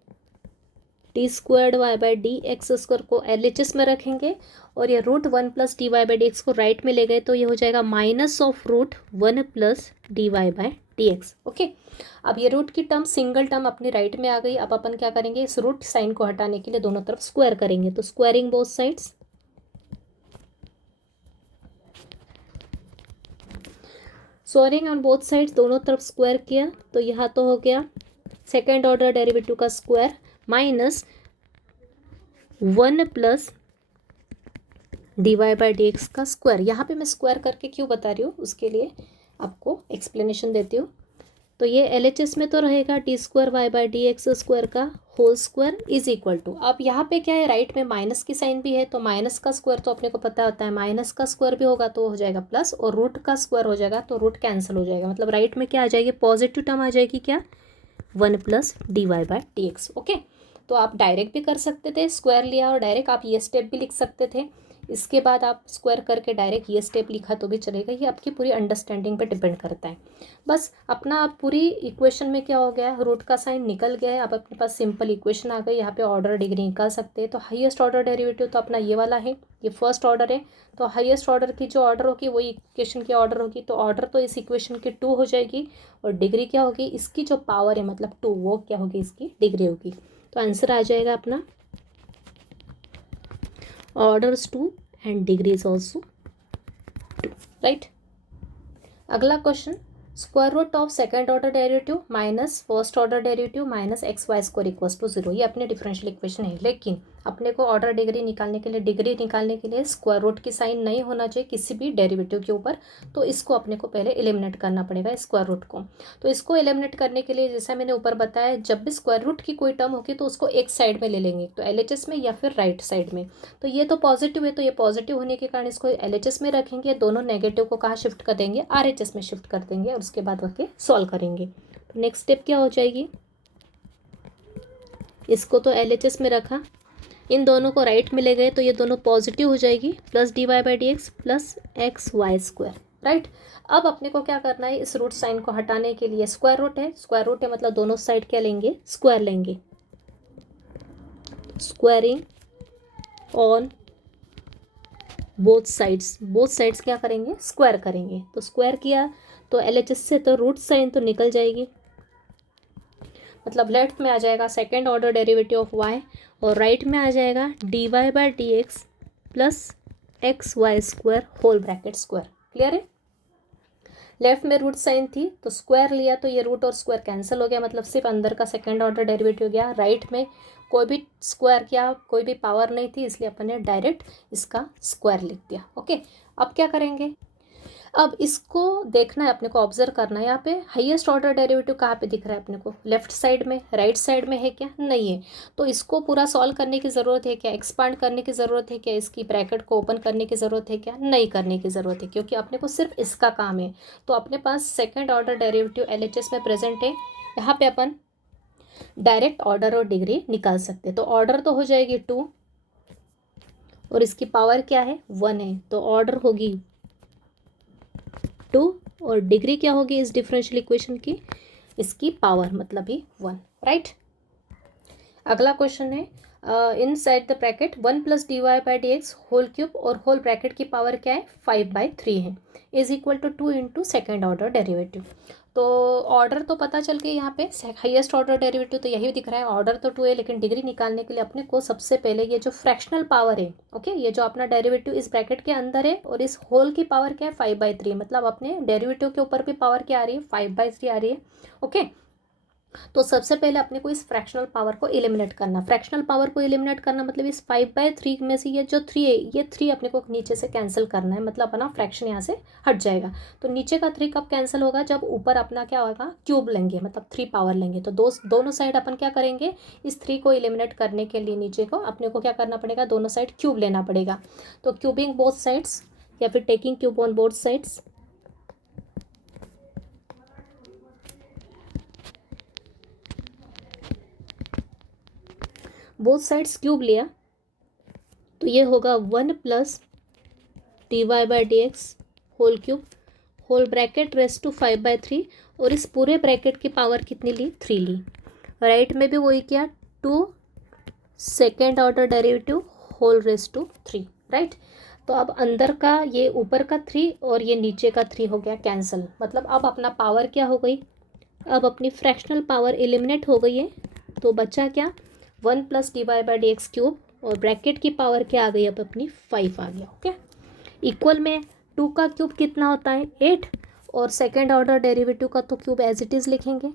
d squared Y by D x square को LHS में रखेंगे और ये root 1 plus D Y by D x को राइट में ले गए तो ये हो जाएगा minus of root 1 plus D Y by D x. Okay, अब ये रूट की टर्म सिंगल टर्म अपनी राइट में आ गई। अब अपन क्या करेंगे, इस रूट साइन को हटाने के लिए दोनों तरफ स्क्वायर करेंगे, तो squaring both sides, squaring on both sides, दोनों तरफ स्क्वायर किया तो यहाँ तो हो गया सेकेंड ऑर्डर डेरिवेटिव का square minus 1 plus D Y by D x का स्क्वायर। यहाँ पे मैं स्क्वायर करके क्यों बता रही हूँ, उसके लिए आपको एक्सप्लेनेशन देती हूँ। तो ये LHS में तो रहेगा d square Y by D x square का whole square is equal to, अब यहाँ पे क्या है, राइट में माइनस की साइन भी है तो माइनस का स्क्वायर तो अपने को पता होता है, माइनस का स्क्वायर भी होगा तो हो जाएगा प्लस, और रूट का स्क्वायर हो जाएगा तो रूट कैंसिल हो जाएगा, मतलब राइट में क्या आ जाएगी, पॉजिटिव टर्म आ जाएगी, क्या 1 plus D Y by D x. Okay, तो आप डायरेक्ट भी कर सकते थे, स्क्वायर लिया और डायरेक्ट आप ये स्टेप भी लिख सकते थे, इसके बाद आप स्क्वायर करके डायरेक्ट ये स्टेप लिखा तो भी चलेगा, ये आपकी पूरी अंडरस्टैंडिंग पे डिपेंड करता है। बस अपना आप पूरी इक्वेशन में क्या हो गया, रूट का साइन निकल गया है, अब अपने पास सिंपल इक्वेशन आ गई, यहाँ पे ऑर्डर डिग्री निकाल सकते हैं। तो हाईएस्ट ऑर्डर डेरिवेटिव तो अपना ये वाला है, ये फर्स्ट ऑर्डर है, तो हाईएस्ट ऑर्डर की जो ऑर्डर होगी वही इक्वेशन की ऑर्डर होगी, तो ऑर्डर तो इस इक्वेशन की 2 हो जाएगी और डिग्री क्या होगी, इसकी जो पावर है मतलब 2 वो क्या होगी, इसकी डिग्री होगी। तो आंसर आ जाएगा अपना orders 2 and degree is also 2, right? अगला question, square root of second order derivative minus first order derivative minus x y square equals to 0, ये अपने डिफरेंशियल इक्वेशन है, लेकिन अपने को ऑर्डर डिग्री निकालने के लिए स्क्वायर रूट की साइन नहीं होना चाहिए किसी भी डेरिवेटिव के ऊपर, तो इसको अपने को पहले एलिमिनेट करना पड़ेगा स्क्वायर रूट को। तो इसको एलिमिनेट करने के लिए जैसा मैंने ऊपर बताया, जब भी स्क्वायर रूट की कोई टर्म होगी तो उसको एक साइड में ले लेंगे, तो LHS में या फिर राइट साइड में। तो ये तो पॉजिटिव है, तो ये पॉजिटिव होने के कारण इसको LHS में रखेंगे, दोनों नेगेटिव को कहाँ शिफ्ट कर देंगे, RHS में शिफ्ट कर देंगे और उसके बाद वह सॉल्व करेंगे। तो नेक्स्ट स्टेप क्या हो जाएगी, इसको तो LHS में रखा, इन दोनों को राइट में ले गए तो ये दोनों पॉजिटिव हो जाएगी, plus D Y by D x plus x y square, right. अब अपने को क्या करना है, इस रूट साइन को हटाने के लिए स्क्वायर रूट है मतलब दोनों साइड क्या लेंगे, स्क्वायर लेंगे, स्क्वायरिंग ऑन बोथ साइड्स क्या करेंगे, स्क्वायर करेंगे। तो स्क्वायर किया तो LHS से तो रूट साइन तो निकल जाएगी, मतलब लेफ्ट में आ जाएगा second order derivative of y और राइट में आ जाएगा d Y by D x plus x y square whole bracket square. Clear है, लेफ्ट में रूट साइन थी तो स्क्वायर लिया तो ये रूट और स्क्वायर कैंसिल हो गया, मतलब सिर्फ अंदर का सेकेंड ऑर्डर डेरिवेटिव हो गया, राइट में कोई भी स्क्वायर किया, कोई भी पावर नहीं थी, इसलिए अपन ने डायरेक्ट इसका स्क्वायर लिख दिया। ओके, अब क्या करेंगे, अब इसको देखना है अपने को, ऑब्जर्व करना है, यहाँ पे हाईएस्ट ऑर्डर डेरिवेटिव कहाँ पे दिख रहा है अपने को, लेफ्ट साइड में, राइट साइड में है क्या, नहीं है। तो इसको पूरा सॉल्व करने की ज़रूरत है क्या, एक्सपांड करने की ज़रूरत है क्या, इसकी ब्रैकेट को ओपन करने की ज़रूरत है क्या, नहीं करने की ज़रूरत है, क्योंकि अपने को सिर्फ इसका काम है। तो अपने पास सेकेंड ऑर्डर डेरिवेटिव LHS में प्रेजेंट है, यहाँ पे अपन डायरेक्ट ऑर्डर और डिग्री निकाल सकते हैं। तो ऑर्डर तो हो जाएगी 2 और इसकी पावर क्या है, 1 है, तो ऑर्डर होगी 2 और डिग्री क्या होगी इस डिफरेंशियल इक्वेशन की, इसकी पावर मतलब ही 1, राइट। अगला क्वेश्चन है, inside the bracket 1 plus D Y by D x whole cube और होल ब्रैकेट की पावर क्या है, 5/3 है, is equal to 2 into second order derivative. तो ऑर्डर तो पता चल गई, यहाँ पे हाईएस्ट ऑर्डर डेरिवेटिव तो यही दिख रहा है, ऑर्डर तो 2 है, लेकिन डिग्री निकालने के लिए अपने को सबसे पहले ये जो फ्रैक्शनल पावर है, ओके, ये जो अपना डेरिवेटिव इस ब्रैकेट के अंदर है और इस होल की पावर क्या है, 5/3, मतलब अपने डेरिवेटिव के ऊपर भी पावर क्या आ रही है, 5/3 आ रही है। ओके, तो सबसे पहले अपने को इस फ्रैक्शनल पावर को एलिमिनेट करना, फ्रैक्शनल पावर को एलिमिनेट करना मतलब इस 5/3 में से ये जो 3 है, ये 3 अपने को नीचे से कैंसिल करना है, मतलब अपना फ्रैक्शन यहाँ से हट जाएगा। तो नीचे का 3 कब कैंसिल होगा, जब ऊपर अपना क्या होगा, क्यूब लेंगे, मतलब 3 पावर लेंगे। तो दोनों साइड अपन क्या करेंगे, इस 3 को एलिमिनेट करने के लिए नीचे को अपने को क्या करना पड़ेगा, दोनों साइड क्यूब लेना पड़ेगा। तो क्यूबिंग बोथ साइड्स या फिर taking cube on both sides, both sides cube लिया तो ये होगा 1 plus D Y by D x whole cube whole bracket raised to 5/3 और इस पूरे ब्रैकेट की पावर कितनी ली, 3 ली। राइट में भी वही किया, 2 second order derivative whole raise to 3, right. तो अब अंदर का ये ऊपर का 3 और ये नीचे का 3 हो गया कैंसिल, मतलब अब अपना पावर क्या हो गई, अब अपनी फ्रैक्शनल पावर एलिमिनेट हो गई है। तो बचा क्या, 1 प्लस dy/dx क्यूब, और ब्रैकेट की पावर क्या आ गई, अब अपनी 5 आ गया। ओके, इक्वल में 2 का क्यूब कितना होता है 8, और सेकेंड ऑर्डर डेरिवेटिव का तो क्यूब एज इट इज़ लिखेंगे।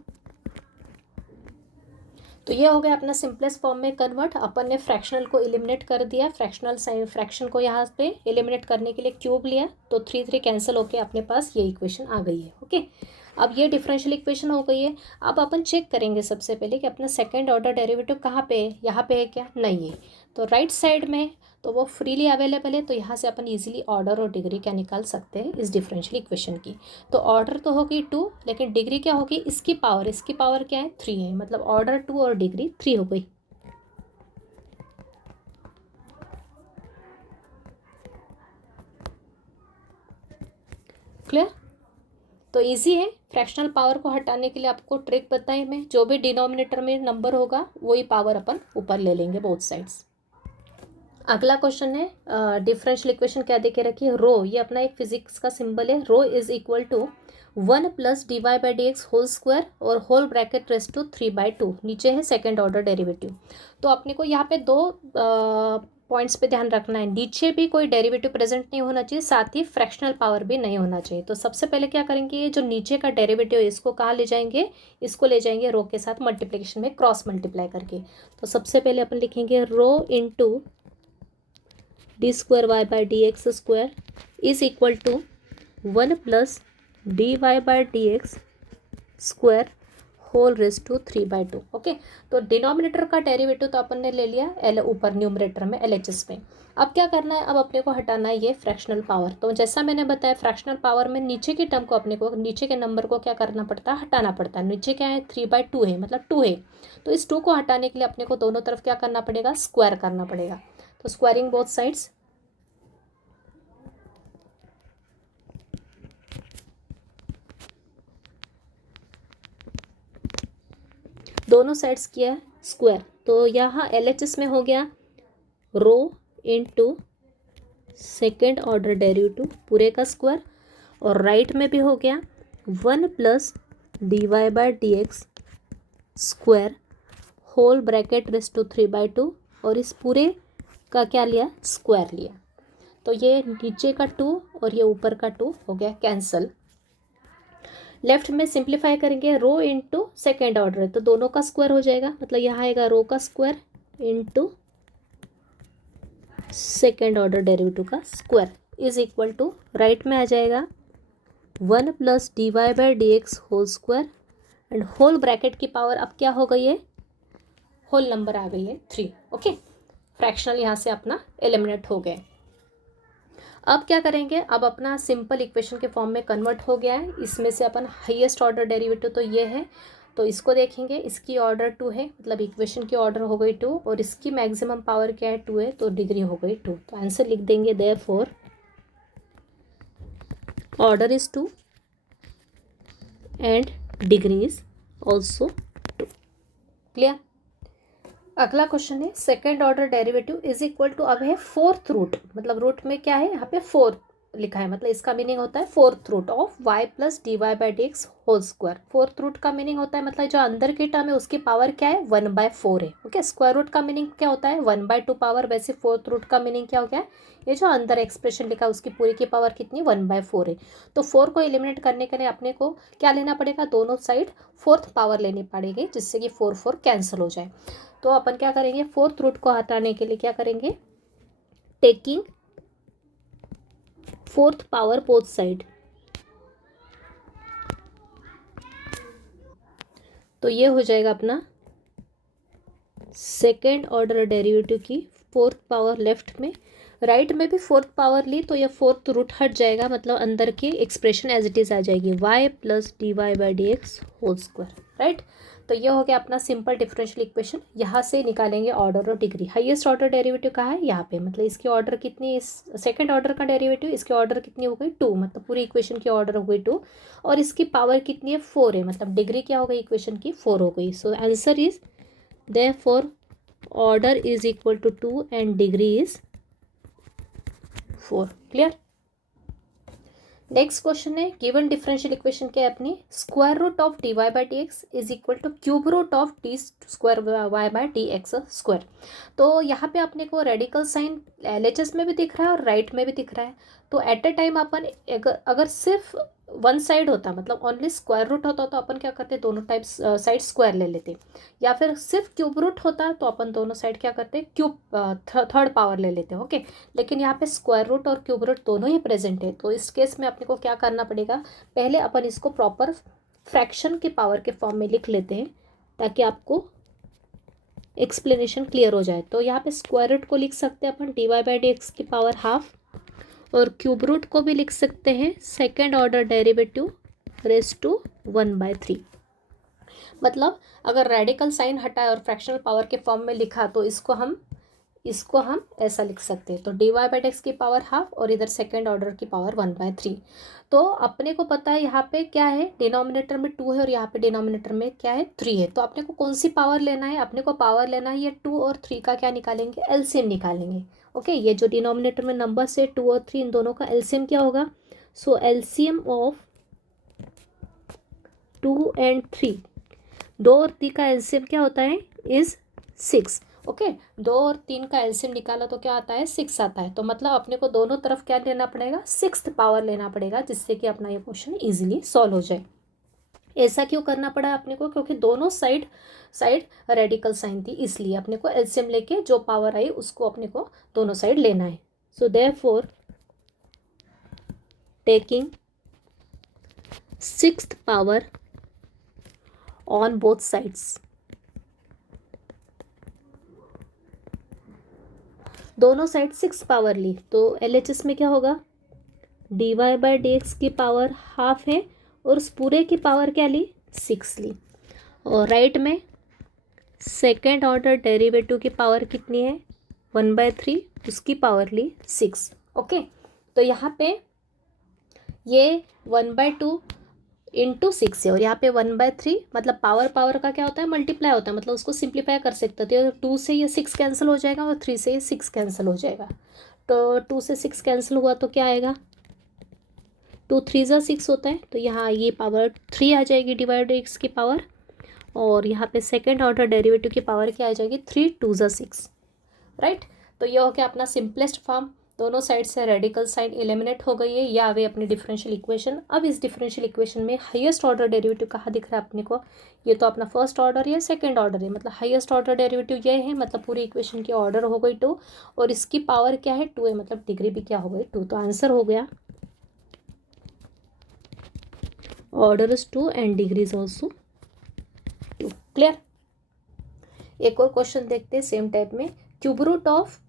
तो ये हो गया अपना सिंपलेस्ट फॉर्म में कन्वर्ट। अपन ने फ्रैक्शनल को एलिमिनेट कर दिया, फ्रैक्शन को यहाँ पे एलिमिनेट करने के लिए क्यूब लिया, तो 3 कैंसिल होके अपने पास ये इक्वेशन आ गई है। ओके, अब ये डिफरेंशियल इक्वेशन हो गई है। अब अपन चेक करेंगे सबसे पहले कि अपना सेकेंड ऑर्डर डेरिवेटिव कहाँ पे है, यहाँ पे है क्या, नहीं है। तो राइट साइड में तो वो फ्रीली अवेलेबल है, तो यहाँ से अपन इजीली ऑर्डर और डिग्री क्या निकाल सकते हैं इस डिफरेंशियल इक्वेशन की। तो ऑर्डर तो होगी 2, लेकिन डिग्री क्या होगी, इसकी पावर क्या है 3 है, मतलब ऑर्डर 2 और डिग्री 3 हो गई। क्लियर। तो इजी है, फ्रैक्शनल पावर को हटाने के लिए आपको ट्रिक बताई मैं, जो भी डिनोमिनेटर में नंबर होगा वही पावर अपन ऊपर ले लेंगे बोथ साइड्स। अगला क्वेश्चन है डिफरेंशियल इक्वेशन क्या देके रखी है, रो, ये अपना एक फिजिक्स का सिंबल है, rho is equal to 1 plus dy/dx whole square और होल ब्रैकेट रेस टू 3/2, नीचे है सेकेंड ऑर्डर डेरिवेटिव। तो अपने को यहाँ पे दो पॉइंट्स पे ध्यान रखना है, नीचे भी कोई डेरिवेटिव प्रेजेंट नहीं होना चाहिए, साथ ही फ्रैक्शनल पावर भी नहीं होना चाहिए। तो सबसे पहले क्या करेंगे, ये जो नीचे का डेरिवेटिव है इसको कहाँ ले जाएंगे, इसको ले जाएंगे रो के साथ मल्टीप्लिकेशन में क्रॉस मल्टीप्लाई करके। तो सबसे पहले अपन लिखेंगे rho into d square Y by D x square is equal to 1 plus D Y by D x square whole raise to 3/2। Okay, तो डिनोमिनेटर का डेरिवेटिव तो अपन ने ले लिया एल ऊपर न्यूमरेटर में LHS में। अब क्या करना है, अब अपने को हटाना है ये फ्रैक्शनल पावर। तो जैसा मैंने बताया फ्रैक्शनल पावर में नीचे के टर्म को, अपने को नीचे के नंबर को क्या करना पड़ता है, हटाना पड़ता है। नीचे क्या है 3/2 है, मतलब 2 है। तो इस 2 को हटाने के लिए अपने को दोनों तरफ क्या करना पड़ेगा, स्क्वायर करना पड़ेगा। तो स्क्वायरिंग बोथ साइड्स, दोनों साइड्स किया है स्क्वायर। तो यहाँ LHS में हो गया rho into second order derivative पूरे का स्क्वायर, और राइट में भी हो गया 1 plus dy/dx square whole bracket raise to 3/2, और इस पूरे का क्या लिया, स्क्वायर लिया। तो ये नीचे का 2 और ये ऊपर का 2 हो गया कैंसल। लेफ्ट में सिंप्लीफाई करेंगे, रो इंटू सेकेंड ऑर्डर है तो दोनों का स्क्वायर हो जाएगा, मतलब यहाँ आएगा रो का square into second order derivative का square is equal to, right में आ जाएगा 1 plus dy/dx whole square, and whole bracket की पावर अब क्या हो गई है, होल नंबर आ गई है 3। ओके, फ्रैक्शनल यहाँ से अपना एलिमिनेट हो गए। अब क्या करेंगे, अब अपना सिंपल इक्वेशन के फॉर्म में कन्वर्ट हो गया है। इसमें से अपन हाईएस्ट ऑर्डर डेरिवेटिव तो ये है, तो इसको देखेंगे, इसकी ऑर्डर 2 है, मतलब इक्वेशन की ऑर्डर हो गई 2, और इसकी मैक्सिमम पावर क्या है 2 है, तो डिग्री हो गई 2। तो आंसर लिख देंगे therefore order is 2 and degree is also 2। Clear. अगला क्वेश्चन है second order derivative is equal to, अब है फोर्थ रूट, मतलब रूट में क्या है यहाँ पे 4 लिखा है, मतलब इसका मीनिंग होता है fourth root of y plus dy/dx whole square. Fourth root का मीनिंग होता है, मतलब जो अंदर की टर्म है उसकी पावर क्या है 1/4 है। ओके, स्क्वायर रूट का मीनिंग क्या होता है 1/2 पावर, वैसे फोर्थ रूट का मीनिंग क्या हो गया, ये जो अंदर एक्सप्रेशन लिखा है उसकी पूरी की पावर कितनी 1/4 है। तो 4 को एलिमिनेट करने के लिए अपने को क्या लेना पड़ेगा, दोनों साइड फोर्थ पावर लेनी पड़ेगी, जिससे कि 4 कैंसिल हो जाए। तो अपन क्या करेंगे, फोर्थ रूट को हटाने के लिए क्या करेंगे, taking fourth power both side. तो ये हो जाएगा अपना सेकेंड ऑर्डर डेरिवेटिव की फोर्थ पावर लेफ्ट में, राइट में भी फोर्थ पावर ली तो ये फोर्थ रूट हट जाएगा, मतलब अंदर की एक्सप्रेशन एज इट इज आ जाएगी y plus dy/dx whole square, right. तो ये हो गया अपना सिंपल डिफरेंशियल इक्वेशन। यहाँ से निकालेंगे ऑर्डर और डिग्री। हाईएस्ट ऑर्डर डेरिवेटिव कहाँ है, यहाँ पे, मतलब इसकी ऑर्डर कितनी, इस सेकंड ऑर्डर का डेरिवेटिव, इसकी ऑर्डर कितनी हो गई 2, मतलब पूरी इक्वेशन की ऑर्डर हो गई 2, और इसकी पावर कितनी है 4 है, मतलब डिग्री क्या हो गई इक्वेशन की 4 हो गई। So answer is therefore order is equal to 2 and degree is 4। Clear. Next question है गिवन डिफरेंशियल इक्वेशन क्या है अपनी, square root of dy by D x is equal to cube root of d square Y by D x square. तो यहाँ पे अपने को radical sign LHS में भी दिख रहा है और राइट में भी दिख रहा है। तो एट ए टाइम अपन अगर सिर्फ वन साइड होता, मतलब ओनली स्क्वायर रूट होता तो अपन क्या करते, दोनों टाइप्स साइड स्क्वायर ले लेते, या फिर सिर्फ क्यूब रूट होता तो अपन दोनों साइड क्या करते, क्यूब थर्ड पावर ले लेते। ओके, लेकिन यहाँ पे स्क्वायर रूट और क्यूब रूट दोनों ही प्रेजेंट है, तो इस केस में अपने को क्या करना पड़ेगा, पहले अपन इसको प्रॉपर फ्रैक्शन के पावर के फॉर्म में लिख लेते हैं ताकि आपको एक्सप्लेनेशन क्लियर हो जाए। तो यहाँ पे स्क्वायर रूट को लिख सकते हैं अपन dy बाई डी एक्स की पावर हाफ, और क्यूब रूट को भी लिख सकते हैं second order derivative raise to 1/3। मतलब अगर रेडिकल साइन हटाए और फ्रैक्शनल पावर के फॉर्म में लिखा तो इसको हम ऐसा लिख सकते हैं। तो dy बाई एक्स की पावर हाफ और इधर सेकेंड ऑर्डर की पावर 1/3। तो अपने को पता है यहाँ पे क्या है, डिनोमिनेटर में 2 है और यहाँ पे डिनोमिनेटर में क्या है, 3 है। तो अपने को कौन सी पावर लेना है, अपने को पावर लेना है ये 2 और 3 का क्या निकालेंगे, एलसीएम निकालेंगे। ओके, ये जो डिनोमिनेटर में नंबर से 2 और 3, इन दोनों का एलसीएम क्या होगा, सो एलसीएम ऑफ 2 एंड 3, 2 और 3 का एलसीएम क्या होता है, इज 6। ओके, 2 और 3 का एलसीएम निकाला तो क्या आता है, 6 आता है। तो मतलब अपने को दोनों तरफ क्या लेना पड़ेगा, 6th पावर लेना पड़ेगा, जिससे कि अपना ये क्वेश्चन इजीली सॉल्व हो जाए। ऐसा क्यों करना पड़ा अपने को, क्योंकि दोनों साइड रेडिकल साइन थी, इसलिए अपने को एलसीएम लेके जो पावर आई उसको अपने को दोनों साइड लेना है। So therefore taking 6th power on both sides, दोनों साइड 6 पावर ली तो LHS में क्या होगा, dy बाई डी एक्स की पावर हाफ है और उस पूरे की पावर क्या ली, 6 ली। और राइट में सेकेंड ऑर्डर डेरिवेटिव की पावर कितनी है, 1/3, उसकी पावर ली 6। ओके, तो यहाँ पे ये 1/2 इंटू 6 है और यहाँ पे 1/3, मतलब पावर का क्या होता है, मल्टीप्लाई होता है, मतलब उसको सिंप्लीफाई कर सकते थे। तो 2 से ये 6 कैंसिल हो जाएगा और 3 से ये 6 कैंसिल हो जाएगा। तो 2 से 6 कैंसिल हुआ तो क्या आएगा, 2 3 6 होता है, तो यहाँ ये पावर 3 आ जाएगी डिवाइड एक्स की पावर, और यहाँ पे सेकेंड ऑर्डर डेरिवेटिव की पावर क्या आ जाएगी, 3 2 6। राइट, तो ये हो गया अपना सिंपलेस्ट फॉर्म, दोनों साइड से रेडिकल साइन एलिमिनेट हो गई है, ये आ गई अपनी डिफरेंशियल इक्वेशन। अब इस डिफरेंशियल इक्वेशन में हाईएस्ट ऑर्डर डेरिवेटिव कहाँ दिख रहा है अपने को, ये तो अपना फर्स्ट ऑर्डर या सेकंड ऑर्डर है, मतलब हाईएस्ट ऑर्डर डेरिवेटिव ये है, मतलब पूरी इक्वेशन की ऑर्डर हो गई 2 और इसकी पावर क्या है, 2 है, मतलब डिग्री भी क्या हो गई, 2। तो आंसर हो गया order is 2 and degree is also 2। Clear. एक और क्वेश्चन देखते हैं सेम टाइप में, cube root of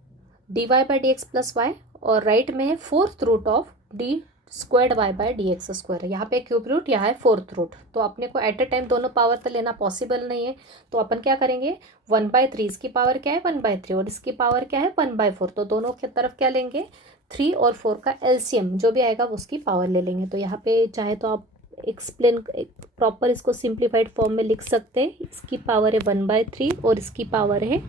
dy by D x plus y और राइट में है 4th root of d squared Y by D x square. यहाँ पे क्यूब रूट, यहाँ है 4th रूट, तो अपने को एट ए टाइम दोनों पावर तो लेना पॉसिबल नहीं है। तो अपन क्या करेंगे, 1/3, इसकी पावर क्या है 1/3 और इसकी पावर क्या है 1/4, तो दोनों की तरफ क्या लेंगे, 3 और 4 का एलसीएम जो भी आएगा उसकी पावर ले लेंगे। तो यहाँ पे चाहे तो आप एक्सप्लेन प्रॉपर इसको सिंप्लीफाइड फॉर्म में लिख सकते हैं, इसकी पावर है 1/3 और इसकी पावर है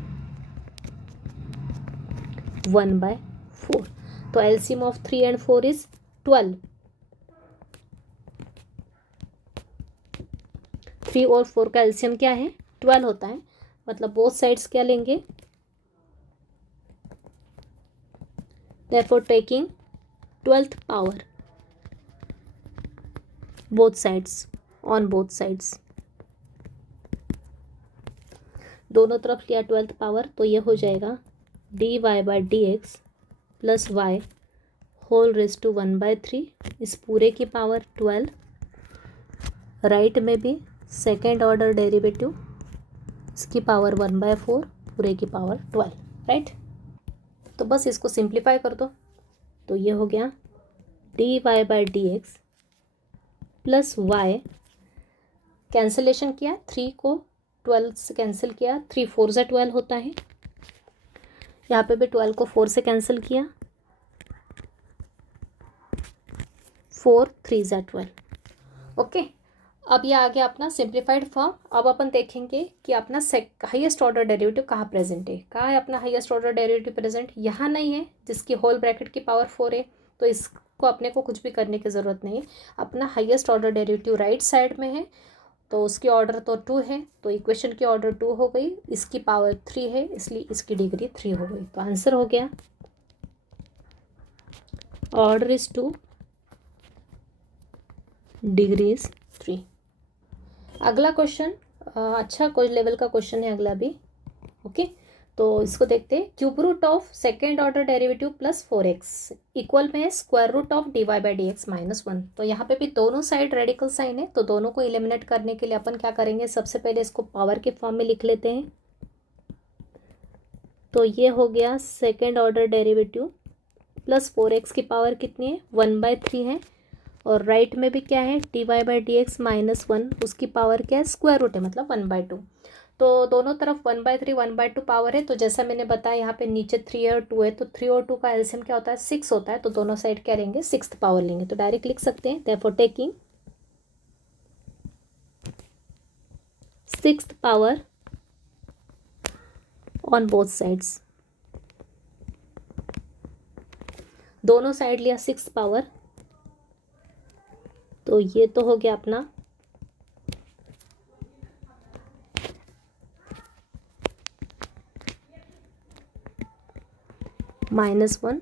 1/4। तो एलसीएम ऑफ 3 and 4 इज 12। 3 और 4 का एलसीएम क्या है, 12 होता है, मतलब बोथ साइड्स क्या लेंगे, therefore taking 12th power both sides, on both sides, दोनों तरफ लिया 12th पावर, तो ये हो जाएगा dy by D x plus y whole raise to 1/3, इस पूरे की पावर 12, राइट में भी सेकेंड ऑर्डर डेरिवेटिव, इसकी पावर 1/4, पूरे की पावर 12। राइट, तो बस इसको सिंप्लीफाई कर दो, तो ये हो गया dy by D x plus y, cancellation किया, 3 को 12 से कैंसिल किया, 3 4 से 12 होता है, यहाँ पे भी 12 को 4 से कैंसिल किया, 4 3 से 12। ओके, अब ये आ गया अपना सिंप्लीफाइड फॉर्म। अब अपन देखेंगे कि अपना हाईएस्ट ऑर्डर डेरिवेटिव कहाँ प्रेजेंट है। कहाँ है अपना हाईएस्ट ऑर्डर डेरिवेटिव प्रेजेंट? यहाँ नहीं है, जिसकी होल ब्रैकेट की पावर 4 है। तो इसको अपने को कुछ भी करने की ज़रूरत नहीं है। अपना highest order derivative right side में है, तो उसकी ऑर्डर तो 2 है, तो इक्वेशन की ऑर्डर 2 हो गई, इसकी पावर 3 है, इसलिए इसकी डिग्री 3 हो गई। तो आंसर हो गया ऑर्डर इज 2, डिग्री इज 3। अगला क्वेश्चन अच्छा कोई लेवल का क्वेश्चन है अगला भी। ओके, तो इसको देखते हैं। Cube root of second order derivative plus 4x equal में है square root of dy by D x minus 1। तो यहाँ पे भी दोनों साइड रेडिकल साइन है, तो दोनों को एलिमिनेट करने के लिए अपन क्या करेंगे, सबसे पहले इसको पावर के फॉर्म में लिख लेते हैं। तो ये हो गया second order derivative plus 4x की पावर कितनी है, 1/3 है। और राइट में भी क्या है, dy by D x minus 1, उसकी पावर क्या है, स्क्वायर रूट है, मतलब 1/2। तो दोनों तरफ 1/3 1/2 पावर है। तो जैसा मैंने बताया यहाँ पे नीचे 3 और 2 है, तो 3 और 2 का एलसीएम क्या होता है, 6 होता है। तो दोनों साइड क्या लेंगे, 6th पावर लेंगे। तो डायरेक्ट लिख सकते हैं therefore taking 6th power on both sides. दोनों साइड लिया 6th पावर, तो ये तो हो गया अपना -1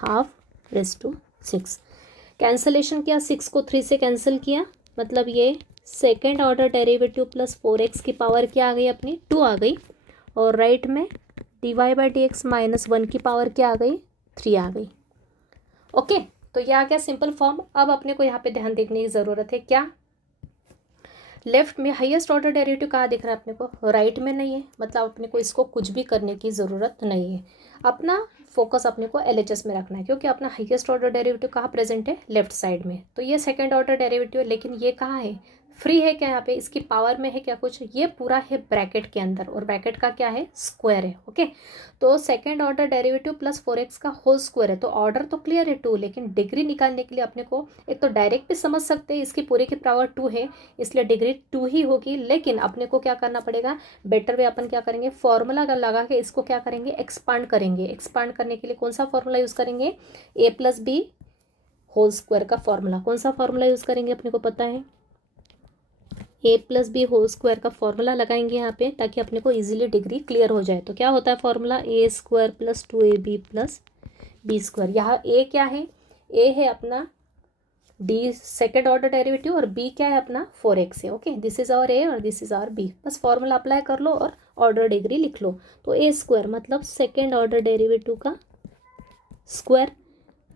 ½ कैंसलेशन किया, 6 को 3 से कैंसिल किया, मतलब ये second order derivative plus 4x की पावर क्या आ गई, अपनी 2 आ गई। और राइट में dy by D x minus 1 की पावर क्या आ गई, 3 आ गई। ओके, तो ये आ गया सिंपल फॉर्म। अब अपने को यहाँ पे ध्यान देने की ज़रूरत है, क्या लेफ्ट में हाईएस्ट ऑर्डर डेरिवेटिव कहाँ दिख रहा है अपने को, राइट में नहीं है, मतलब अपने को इसको कुछ भी करने की ज़रूरत नहीं है। अपना फोकस अपने को एलएचएस में रखना है, क्योंकि अपना हाईएस्ट ऑर्डर डेरिवेटिव कहाँ प्रेजेंट है, लेफ्ट साइड में। तो ये सेकंड ऑर्डर डेरिवेटिव है, लेकिन ये कहाँ है, फ्री है क्या, यहाँ पे इसकी पावर में है क्या कुछ, ये पूरा है ब्रैकेट के अंदर, और ब्रैकेट का क्या है, स्क्वायर है। ओके, तो second order derivative plus 4x का होल स्क्वायर है। तो ऑर्डर तो क्लियर है 2, लेकिन डिग्री निकालने के लिए अपने को एक तो डायरेक्ट भी समझ सकते हैं, इसकी पूरी की पावर 2 है, इसलिए डिग्री 2 ही होगी। लेकिन अपने को क्या करना पड़ेगा, बेटर वे अपन क्या करेंगे, फॉर्मूला लगा के इसको क्या करेंगे, एक्सपांड करेंगे। एक्सपांड करने के लिए कौन सा फॉर्मूला यूज़ करेंगे, a plus b whole square का फॉर्मूला। कौन सा फॉर्मूला यूज़ करेंगे, अपने को पता है, a plus b whole square का फॉर्मूला लगाएंगे यहाँ पे, ताकि अपने को इजीली डिग्री क्लियर हो जाए। तो क्या होता है formula, a square plus 2ab plus b square. यहाँ a क्या है, a है अपना d सेकेंड ऑर्डर डेरिवेटिव, और b क्या है अपना 4x है। Okay, this is our a और दिस इज आवर b। बस फॉर्मूला अप्लाई कर लो और ऑर्डर डिग्री लिख लो। तो a स्क्वायर मतलब सेकेंड ऑर्डर डेरिवेटिव का square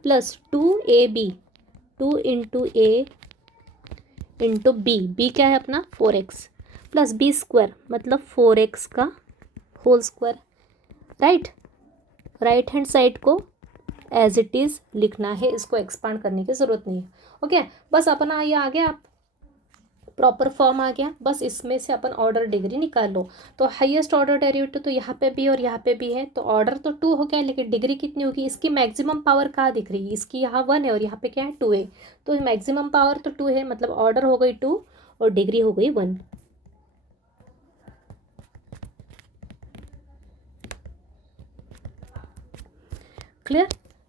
plus 2ab, 2 into a into b क्या है अपना 4x, प्लस बी स्क्वायर मतलब 4x का whole square. Right hand side को एज इट इज़ लिखना है, इसको एक्सपांड करने की ज़रूरत नहीं है। ओके, बस अपना ये आ गया, प्रॉपर फॉर्म आ गया। बस इसमें से अपन ऑर्डर डिग्री निकाल लो। तो हाईएस्ट ऑर्डर डेरिवेटिव तो यहाँ पे भी और यहाँ पे भी है, तो ऑर्डर तो 2 हो गया, लेकिन डिग्री कितनी होगी, इसकी मैक्सिमम पावर कहाँ दिख रही है, इसकी यहाँ 1 है और यहाँ पे क्या है 2 है। तो मैक्सिमम पावर तो 2 है, मतलब ऑर्डर हो गई 2 और डिग्री हो गई 1। क्लियर?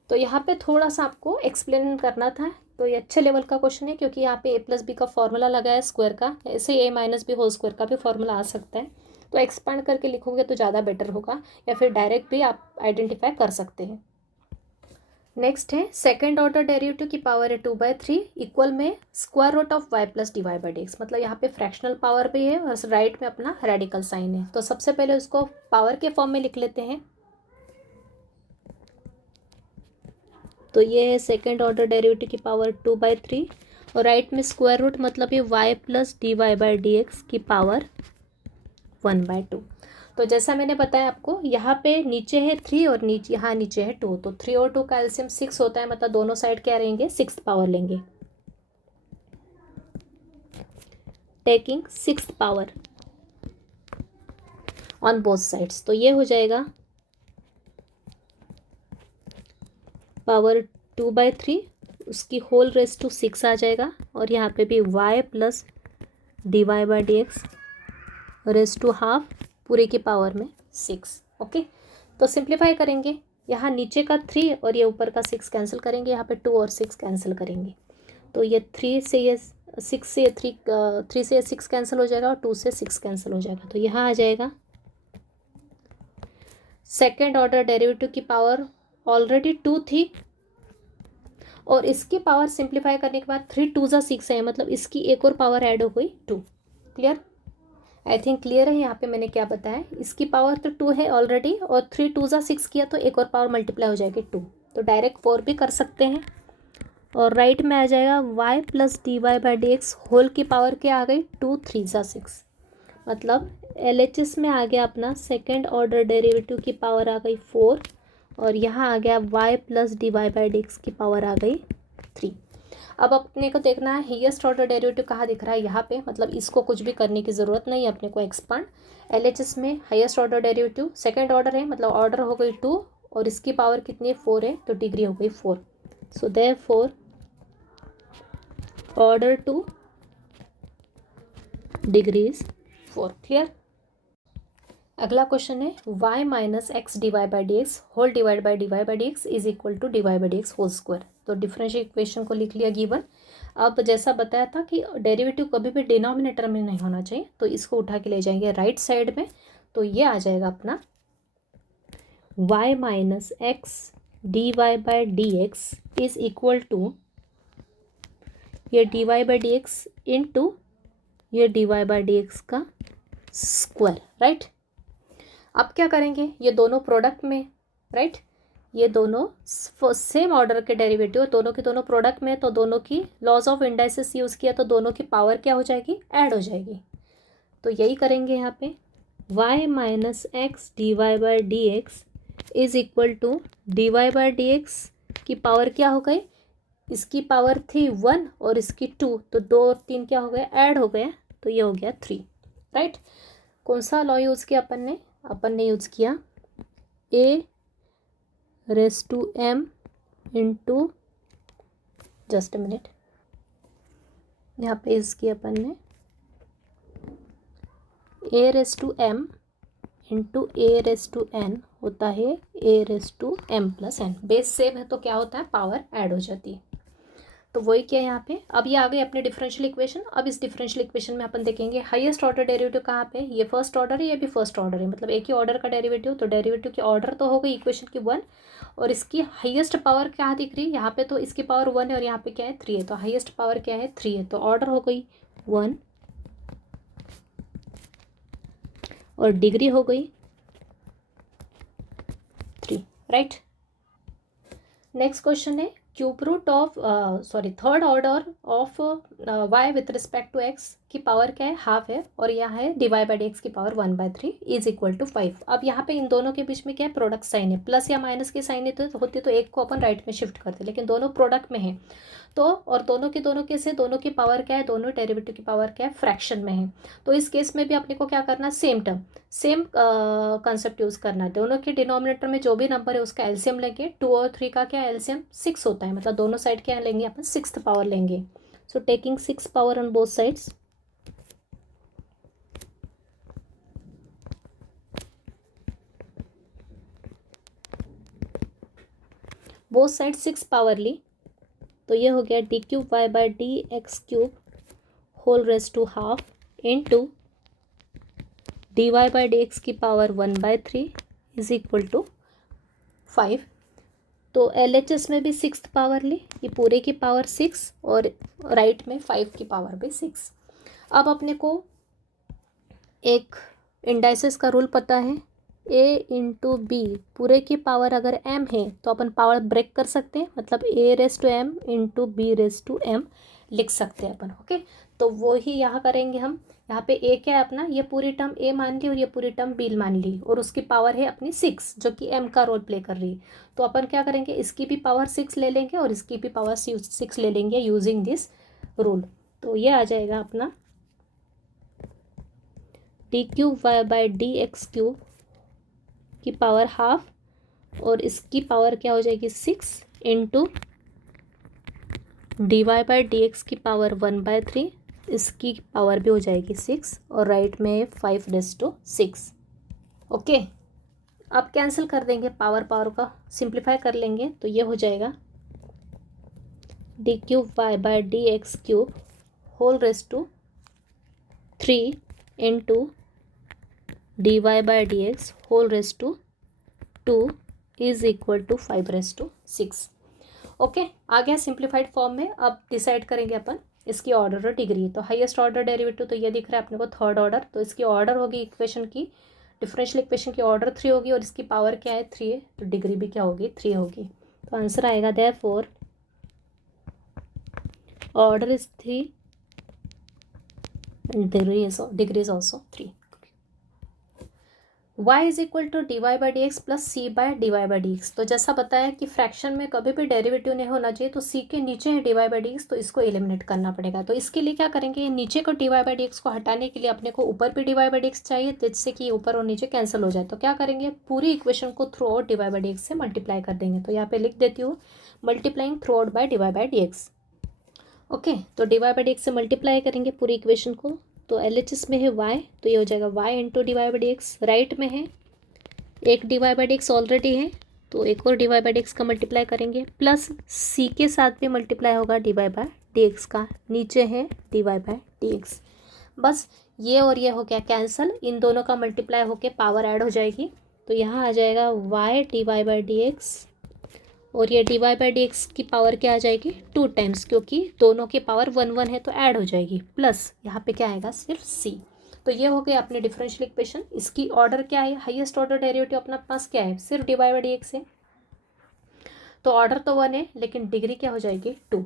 तो यहाँ पे थोड़ा सा आपको एक्सप्लेन करना था। तो ये अच्छे लेवल का क्वेश्चन है, क्योंकि यहाँ पे a प्लस बी का फॉर्मूला लगा है स्क्वायर का, ऐसे a minus b whole square का भी फॉर्मूला आ सकता है। तो एक्सपांड करके लिखोगे तो ज़्यादा बेटर होगा, या फिर डायरेक्ट भी आप आइडेंटिफाई कर सकते हैं। नेक्स्ट है सेकेंड ऑर्डर डेरिवेटिव की पावर है 2/3 इक्वल में square root of y plus D Y by D x. मतलब यहाँ पे फ्रैक्शनल पावर भी है और राइट में अपना रेडिकल साइन है। तो सबसे पहले उसको पावर के फॉर्म में लिख लेते हैं। तो ये है सेकेंड ऑर्डर डेरिवेटिव की पावर 2/3, और राइट में स्क्वायर रूट मतलब ये y plus D Y by D x की पावर 1/2। तो जैसा मैंने बताया आपको, यहाँ पे नीचे है 3 और नीचे यहाँ नीचे है 2, तो 3 और 2 का एलसीएम 6 होता है, मतलब दोनों साइड क्या रहेंगे, 6th पावर लेंगे, taking 6th power on both sides. तो ये हो जाएगा पावर 2/3, उसकी होल रेस टू 6 आ जाएगा, और यहाँ पे भी y plus D Y by D x raise to half पूरे की पावर में 6। ओके, तो सिंप्लीफाई करेंगे, यहाँ नीचे का 3 और ये ऊपर का 6 कैंसिल करेंगे, यहाँ पे 2 और 6 कैंसिल करेंगे, तो ये 3 से ये 6 से 3 से 6 कैंसिल हो जाएगा और 2 से 6 कैंसिल हो जाएगा। तो यहाँ आ जाएगा सेकेंड ऑर्डर डेरिवेटिव की पावर ऑलरेडी 2 थी और इसकी पावर सिंप्लीफाई करने के बाद 3 2 जा 6 है, मतलब इसकी एक और पावर ऐड हो गई 2। क्लियर? आई थिंक क्लियर है यहाँ पे मैंने क्या बताया। इसकी पावर तो 2 है ऑलरेडी और 3 2 जा 6 किया तो एक और पावर मल्टीप्लाई हो जाएगी 2, तो डायरेक्ट 4 भी कर सकते हैं। और राइट में आ जाएगा y plus D Y by D x whole की पावर क्या आ गई 2 3 जा 6, मतलब LHS में आ गया अपना सेकेंड ऑर्डर डेरिवेटिव की पावर आ गई 4 और यहाँ आ गया y plus D Y by D x की पावर आ गई 3। अब अपने को देखना है हाईएस्ट ऑर्डर डेरिवेटिव कहाँ दिख रहा है, यहाँ पे, मतलब इसको कुछ भी करने की ज़रूरत नहीं है अपने को एक्सपांड। LHS में highest order derivative second order है, मतलब ऑर्डर हो गई 2 और इसकी पावर कितनी है 4 है, तो डिग्री हो गई 4। So therefore order 2 degree is 4। Clear? अगला क्वेश्चन है y minus x d Y by D x whole divide by d Y by D x is equal to d Y by D x whole square. तो differential equation को लिख लिया given. अब जैसा बताया था कि डेरिवेटिव कभी भी डिनोमिनेटर में नहीं होना चाहिए, तो इसको उठा के ले जाएंगे राइट साइड में, तो ये आ जाएगा अपना y minus x d Y by D x is equal to ये d Y by D x into ये d Y by D x का स्क्वायर। राइट, अब क्या करेंगे, ये दोनों प्रोडक्ट में, राइट, ये दोनों सेम ऑर्डर के डेरिवेटिव दोनों के दोनों प्रोडक्ट में, तो दोनों की लॉज ऑफ इंडाइसिस यूज़ किया तो दोनों की पावर क्या हो जाएगी, ऐड हो जाएगी। तो यही करेंगे यहाँ पे y minus x d Y by D x is equal to d Y by D x की पावर क्या हो गई, इसकी पावर थी 1 और इसकी 2, तो 2 और 3 क्या हो गए, ऐड हो गए, तो ये हो गया 3। राइट, कौन सा लॉ यूज़ किया अपन ने यूज़ किया a raise to m into, just a minute, यहाँ पे इसकी अपन ने a raise to m into a raise to n होता है a raise to m plus n। Base same है तो क्या होता है, पावर ऐड हो जाती है। तो वही किया यहाँ पे। अब ये आ गए अपने डिफरेंशियल इक्वेशन। अब इस डिफरेंशियल इक्वेशन में अपन देखेंगे हाईएस्ट ऑर्डर डेरिवेटिव कहाँ पे, ये फर्स्ट ऑर्डर है, ये भी फर्स्ट ऑर्डर है, मतलब एक ही ऑर्डर का डेरिवेटिव, तो डेरिवेटिव की ऑर्डर तो हो गई इक्वेशन की 1 और इसकी हाईएस्ट पावर क्या दिख रही है यहाँ पे, तो इसकी पावर 1 है और यहाँ पे क्या है 3 है, तो हाईएस्ट पावर क्या है 3 है, तो ऑर्डर हो गई 1 और डिग्री हो गई 3। राइट, नेक्स्ट क्वेश्चन है cube root of third order of y with respect to x की पावर क्या है, हाफ है, और यहाँ है D Y by D x की पावर 1/3 इज इक्वल टू 5। अब यहाँ पे इन दोनों के बीच में क्या है, प्रोडक्ट साइन है, प्लस या माइनस की साइन होती तो एक को अपन राइट में शिफ्ट करते, लेकिन दोनों प्रोडक्ट में है तो, और दोनों के से दोनों की पावर क्या है, दोनों डेरिवेटिव की पावर क्या है, फ्रैक्शन में है। तो इस केस में भी अपने को क्या करना है, same term same concept use करना है। दोनों के डिनोमिनेटर में जो भी नंबर है उसका एलसीएम लेंगे, 2 और 3 का क्या एलसीएम 6 होता है, मतलब दोनों साइड क्या लेंगे अपन 6th पावर लेंगे। So taking 6 power on both sides, both side 6 power ली, तो ये हो गया d cube Y by D x cube whole raise to half into d Y by D x की पावर 1/3 इज इक्वल टू 5। तो LHS में भी 6th power ली, ये पूरे की पावर 6 और राइट में 5 की पावर भी 6। अब अपने को एक इंडाइसिस का रूल पता है, a इंटू बी पूरे की पावर अगर m है तो अपन पावर ब्रेक कर सकते हैं, मतलब a raise to m into b raise to m लिख सकते हैं अपन। ओके, तो वो ही यहाँ करेंगे हम। यहाँ पे a क्या है अपना, ये पूरी टर्म a मान ली और ये पूरी टर्म b मान ली और उसकी पावर है अपनी 6 जो कि m का रोल प्ले कर रही है। तो अपन क्या करेंगे, इसकी भी पावर 6 ले लेंगे और इसकी भी पावर 6 ले लेंगे यूजिंग दिस रूल। तो ये आ जाएगा अपना d cube Y by D x cube की पावर हाफ और इसकी पावर क्या हो जाएगी 6 into d Y by D x की पावर 1/3 इसकी पावर भी हो जाएगी 6 और राइट में 5⁻6। ओके, अब कैंसिल कर देंगे, पावर पावर का सिंप्लीफाई कर लेंगे तो ये हो जाएगा d³ y/dx³ whole raise to 3 into dy/dx whole raise to 2 is equal to 5⁻6। Okay, आ गया सिंप्लीफाइड फॉर्म में। अब डिसाइड करेंगे अपन इसकी ऑर्डर और डिग्री। तो हाईएस्ट ऑर्डर डेरिवेटिव तो ये दिख रहा है अपने को थर्ड ऑर्डर, तो इसकी ऑर्डर होगी इक्वेशन की, डिफरेंशियल इक्वेशन की ऑर्डर 3 होगी और इसकी पावर क्या है 3 है, तो डिग्री भी क्या होगी 3 होगी। तो आंसर आएगा therefore order is 3 and degree is also 3। y is equal to dy/dx plus c/dy/dx। तो जैसा बताया कि फ्रैक्शन में कभी भी डेरिवेटिव नहीं होना चाहिए, तो c के नीचे है dy/dx, तो इसको एलिमिनेट करना पड़ेगा। तो इसके लिए क्या करेंगे, नीचे को dy/dx को हटाने के लिए अपने को ऊपर भी dy/dx चाहिए, जिससे कि ऊपर और नीचे कैंसिल हो जाए। तो क्या करेंगे, पूरी इक्वेशन को थ्रू आउट dy/dx से मल्टीप्लाई कर देंगे। तो यहाँ पे लिख देती हूँ multiplying through out by dy/dx। Okay, तो dy/dx से मल्टीप्लाई करेंगे पूरी इक्वेशन को। तो LHS में है y, तो ये हो जाएगा y इंटू dy/dx। राइट में है एक dy/dx ऑलरेडी है, तो एक और dy/dx का मल्टीप्लाई करेंगे, प्लस c के साथ भी मल्टीप्लाई होगा dy/dx का, नीचे है dy/dx। बस ये और ये हो गया कैंसल, इन दोनों का मल्टीप्लाई होके पावर ऐड हो जाएगी। तो यहाँ आ जाएगा y dy/dx और ये dy/dx की पावर क्या आ जाएगी 2 टाइम्स, क्योंकि दोनों की पावर 1 है तो ऐड हो जाएगी, प्लस यहाँ पे क्या आएगा सिर्फ c। तो ये हो गया अपने डिफरेंशियल इक्वेशन। इसकी ऑर्डर क्या है, हाईएस्ट ऑर्डर डेरिवेटिव अपना पास क्या है सिर्फ dy/dx है, तो ऑर्डर तो 1 है लेकिन डिग्री क्या हो जाएगी 2।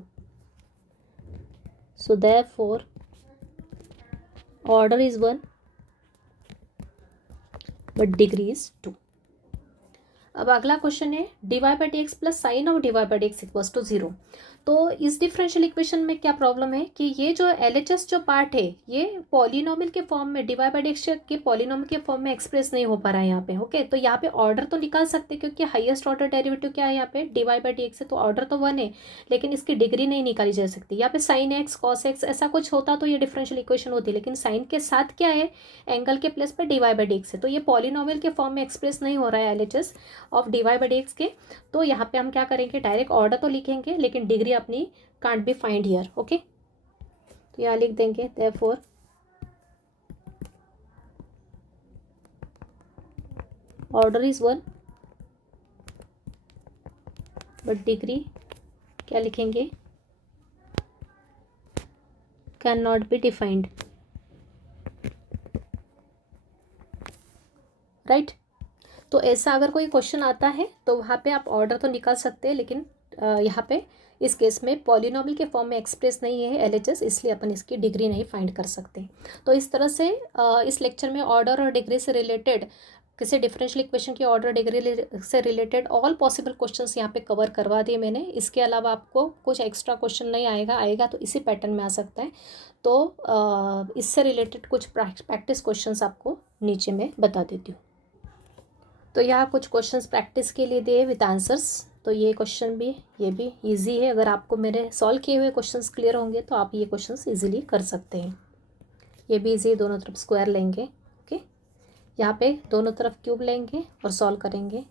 So therefore order is 1 but degree is 2। अब अगला क्वेश्चन है dy/dx plus sine of dy/dx equals to 0। तो इस डिफरेंशियल इक्वेशन में क्या प्रॉब्लम है कि ये जो LHS जो पार्ट है ये पॉलिनोमियल के फॉर्म में dy/dx के पॉलिनोमियल के फॉर्म में एक्सप्रेस नहीं हो पा रहा है यहाँ पे। ओके, तो यहाँ पे ऑर्डर तो निकाल सकते हैं क्योंकि हाईएस्ट ऑर्डर डेरिवेटिव क्या है यहाँ पे dy/dx है, तो ऑर्डर तो 1 है लेकिन इसकी डिग्री नहीं निकाली जा सकती। यहाँ पे साइन x cos x ऐसा कुछ होता तो ये डिफरेंशियल इक्वेशन होती, लेकिन साइन के साथ क्या है एंगल के प्लेस पे dy/dx है, तो ये पॉलिनोमियल के फॉर्म में एक्सप्रेस नहीं हो रहा है LHS ऑफ dy/dx के। तो यहाँ पे हम क्या करेंगे, डायरेक्ट ऑर्डर तो लिखेंगे लेकिन डिग्री अपनी can't be find here. Okay, तो यहाँ लिख देंगे therefore order is 1 but degree क्या लिखेंगे can not be defined. Right, तो ऐसा अगर कोई क्वेश्चन आता है तो वहाँ पे आप ऑर्डर तो निकाल सकते हैं, लेकिन यहाँ पे इस केस में पॉलिनोमियल के फॉर्म में एक्सप्रेस नहीं है LHS, इसलिए अपन इसकी डिग्री नहीं फाइंड कर सकते। तो इस तरह से इस लेक्चर में ऑर्डर और डिग्री से रिलेटेड, किसी डिफरेंशियल इक्वेशन की ऑर्डर डिग्री से रिलेटेड ऑल पॉसिबल क्वेश्चंस यहाँ पे कवर करवा दिए मैंने। इसके अलावा आपको कुछ एक्स्ट्रा क्वेश्चन नहीं आएगा तो इसी पैटर्न में आ सकता है। तो इससे रिलेटेड कुछ प्रैक्टिस क्वेश्चंस आपको नीचे में बता देती हूँ। तो यहाँ कुछ क्वेश्चंस प्रैक्टिस के लिए दिए विद आंसर्स। तो ये क्वेश्चन भी, ये भी इजी है। अगर आपको मेरे सॉल्व किए हुए क्वेश्चंस क्लियर होंगे तो आप ये क्वेश्चंस इजीली कर सकते हैं। ये भी इजी, दोनों तरफ स्क्वायर लेंगे। ओके, यहाँ पे दोनों तरफ क्यूब लेंगे और सॉल्व करेंगे।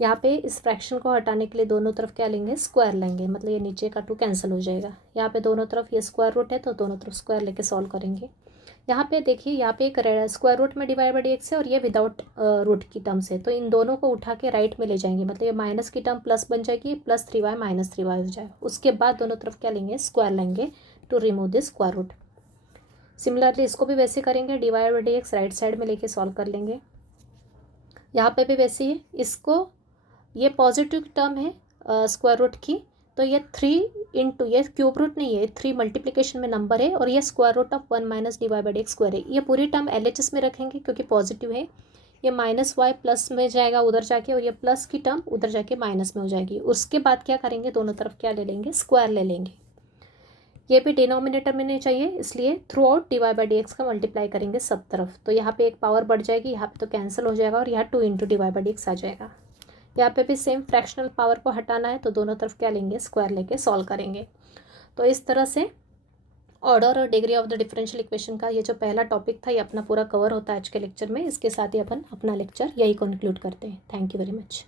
यहाँ पे इस फ्रैक्शन को हटाने के लिए दोनों तरफ क्या लेंगे स्क्वायर लेंगे, मतलब ये नीचे का 2 कैंसिल हो जाएगा। यहाँ पे दोनों तरफ ये स्क्वायर रूट है तो दोनों तरफ स्क्वायर लेके सॉल्व करेंगे। यहाँ पे देखिए, यहाँ पे एक स्क्वायर रूट में dy/dx है और ये विदाउट रूट की टर्म्स है, तो इन दोनों को उठा के राइट में ले जाएंगे, मतलब ये माइनस की टर्म प्लस बन जाएगी, प्लस 3y माइनस 3y हो जाएगा। उसके बाद दोनों तरफ क्या लेंगे स्क्वायर लेंगे to remove this square root. Similarly इसको भी वैसे करेंगे, dy/dx राइट साइड में लेके सॉल्व कर लेंगे। यहाँ पे भी वैसे ही, इसको ये पॉजिटिव टर्म है स्क्वायर रूट की, तो ये 3 इंटू, ये क्यूब रूट नहीं है, 3 मल्टीप्लिकेशन में नंबर है और ये square root of 1 minus dy/dx square है। ये पूरी टर्म LHS में रखेंगे क्योंकि पॉजिटिव है। ये माइनस y प्लस में जाएगा उधर जाके, और ये प्लस की टर्म उधर जाके माइनस में हो जाएगी। उसके बाद क्या करेंगे, दोनों तरफ क्या ले लेंगे स्क्वायर ले लेंगे। ये भी डिनोमिनेटर में नहीं चाहिए, इसलिए थ्रू आउट dy/dx का मल्टीप्लाई करेंगे सब तरफ। तो यहाँ पे एक पावर बढ़ जाएगी, यहाँ पे तो कैंसिल हो जाएगा और यहाँ 2 इंटू dy/dx आ जाएगा। यहाँ पे भी सेम फ्रैक्शनल पावर को हटाना है तो दोनों तरफ क्या लेंगे स्क्वायर लेके सॉल्व करेंगे। तो इस तरह से ऑर्डर और degree of the differential equation का ये जो पहला टॉपिक था ये अपना पूरा कवर होता है आज के लेक्चर में। इसके साथ ही अपन अपना लेक्चर यही कंक्लूड करते हैं। Thank you very much.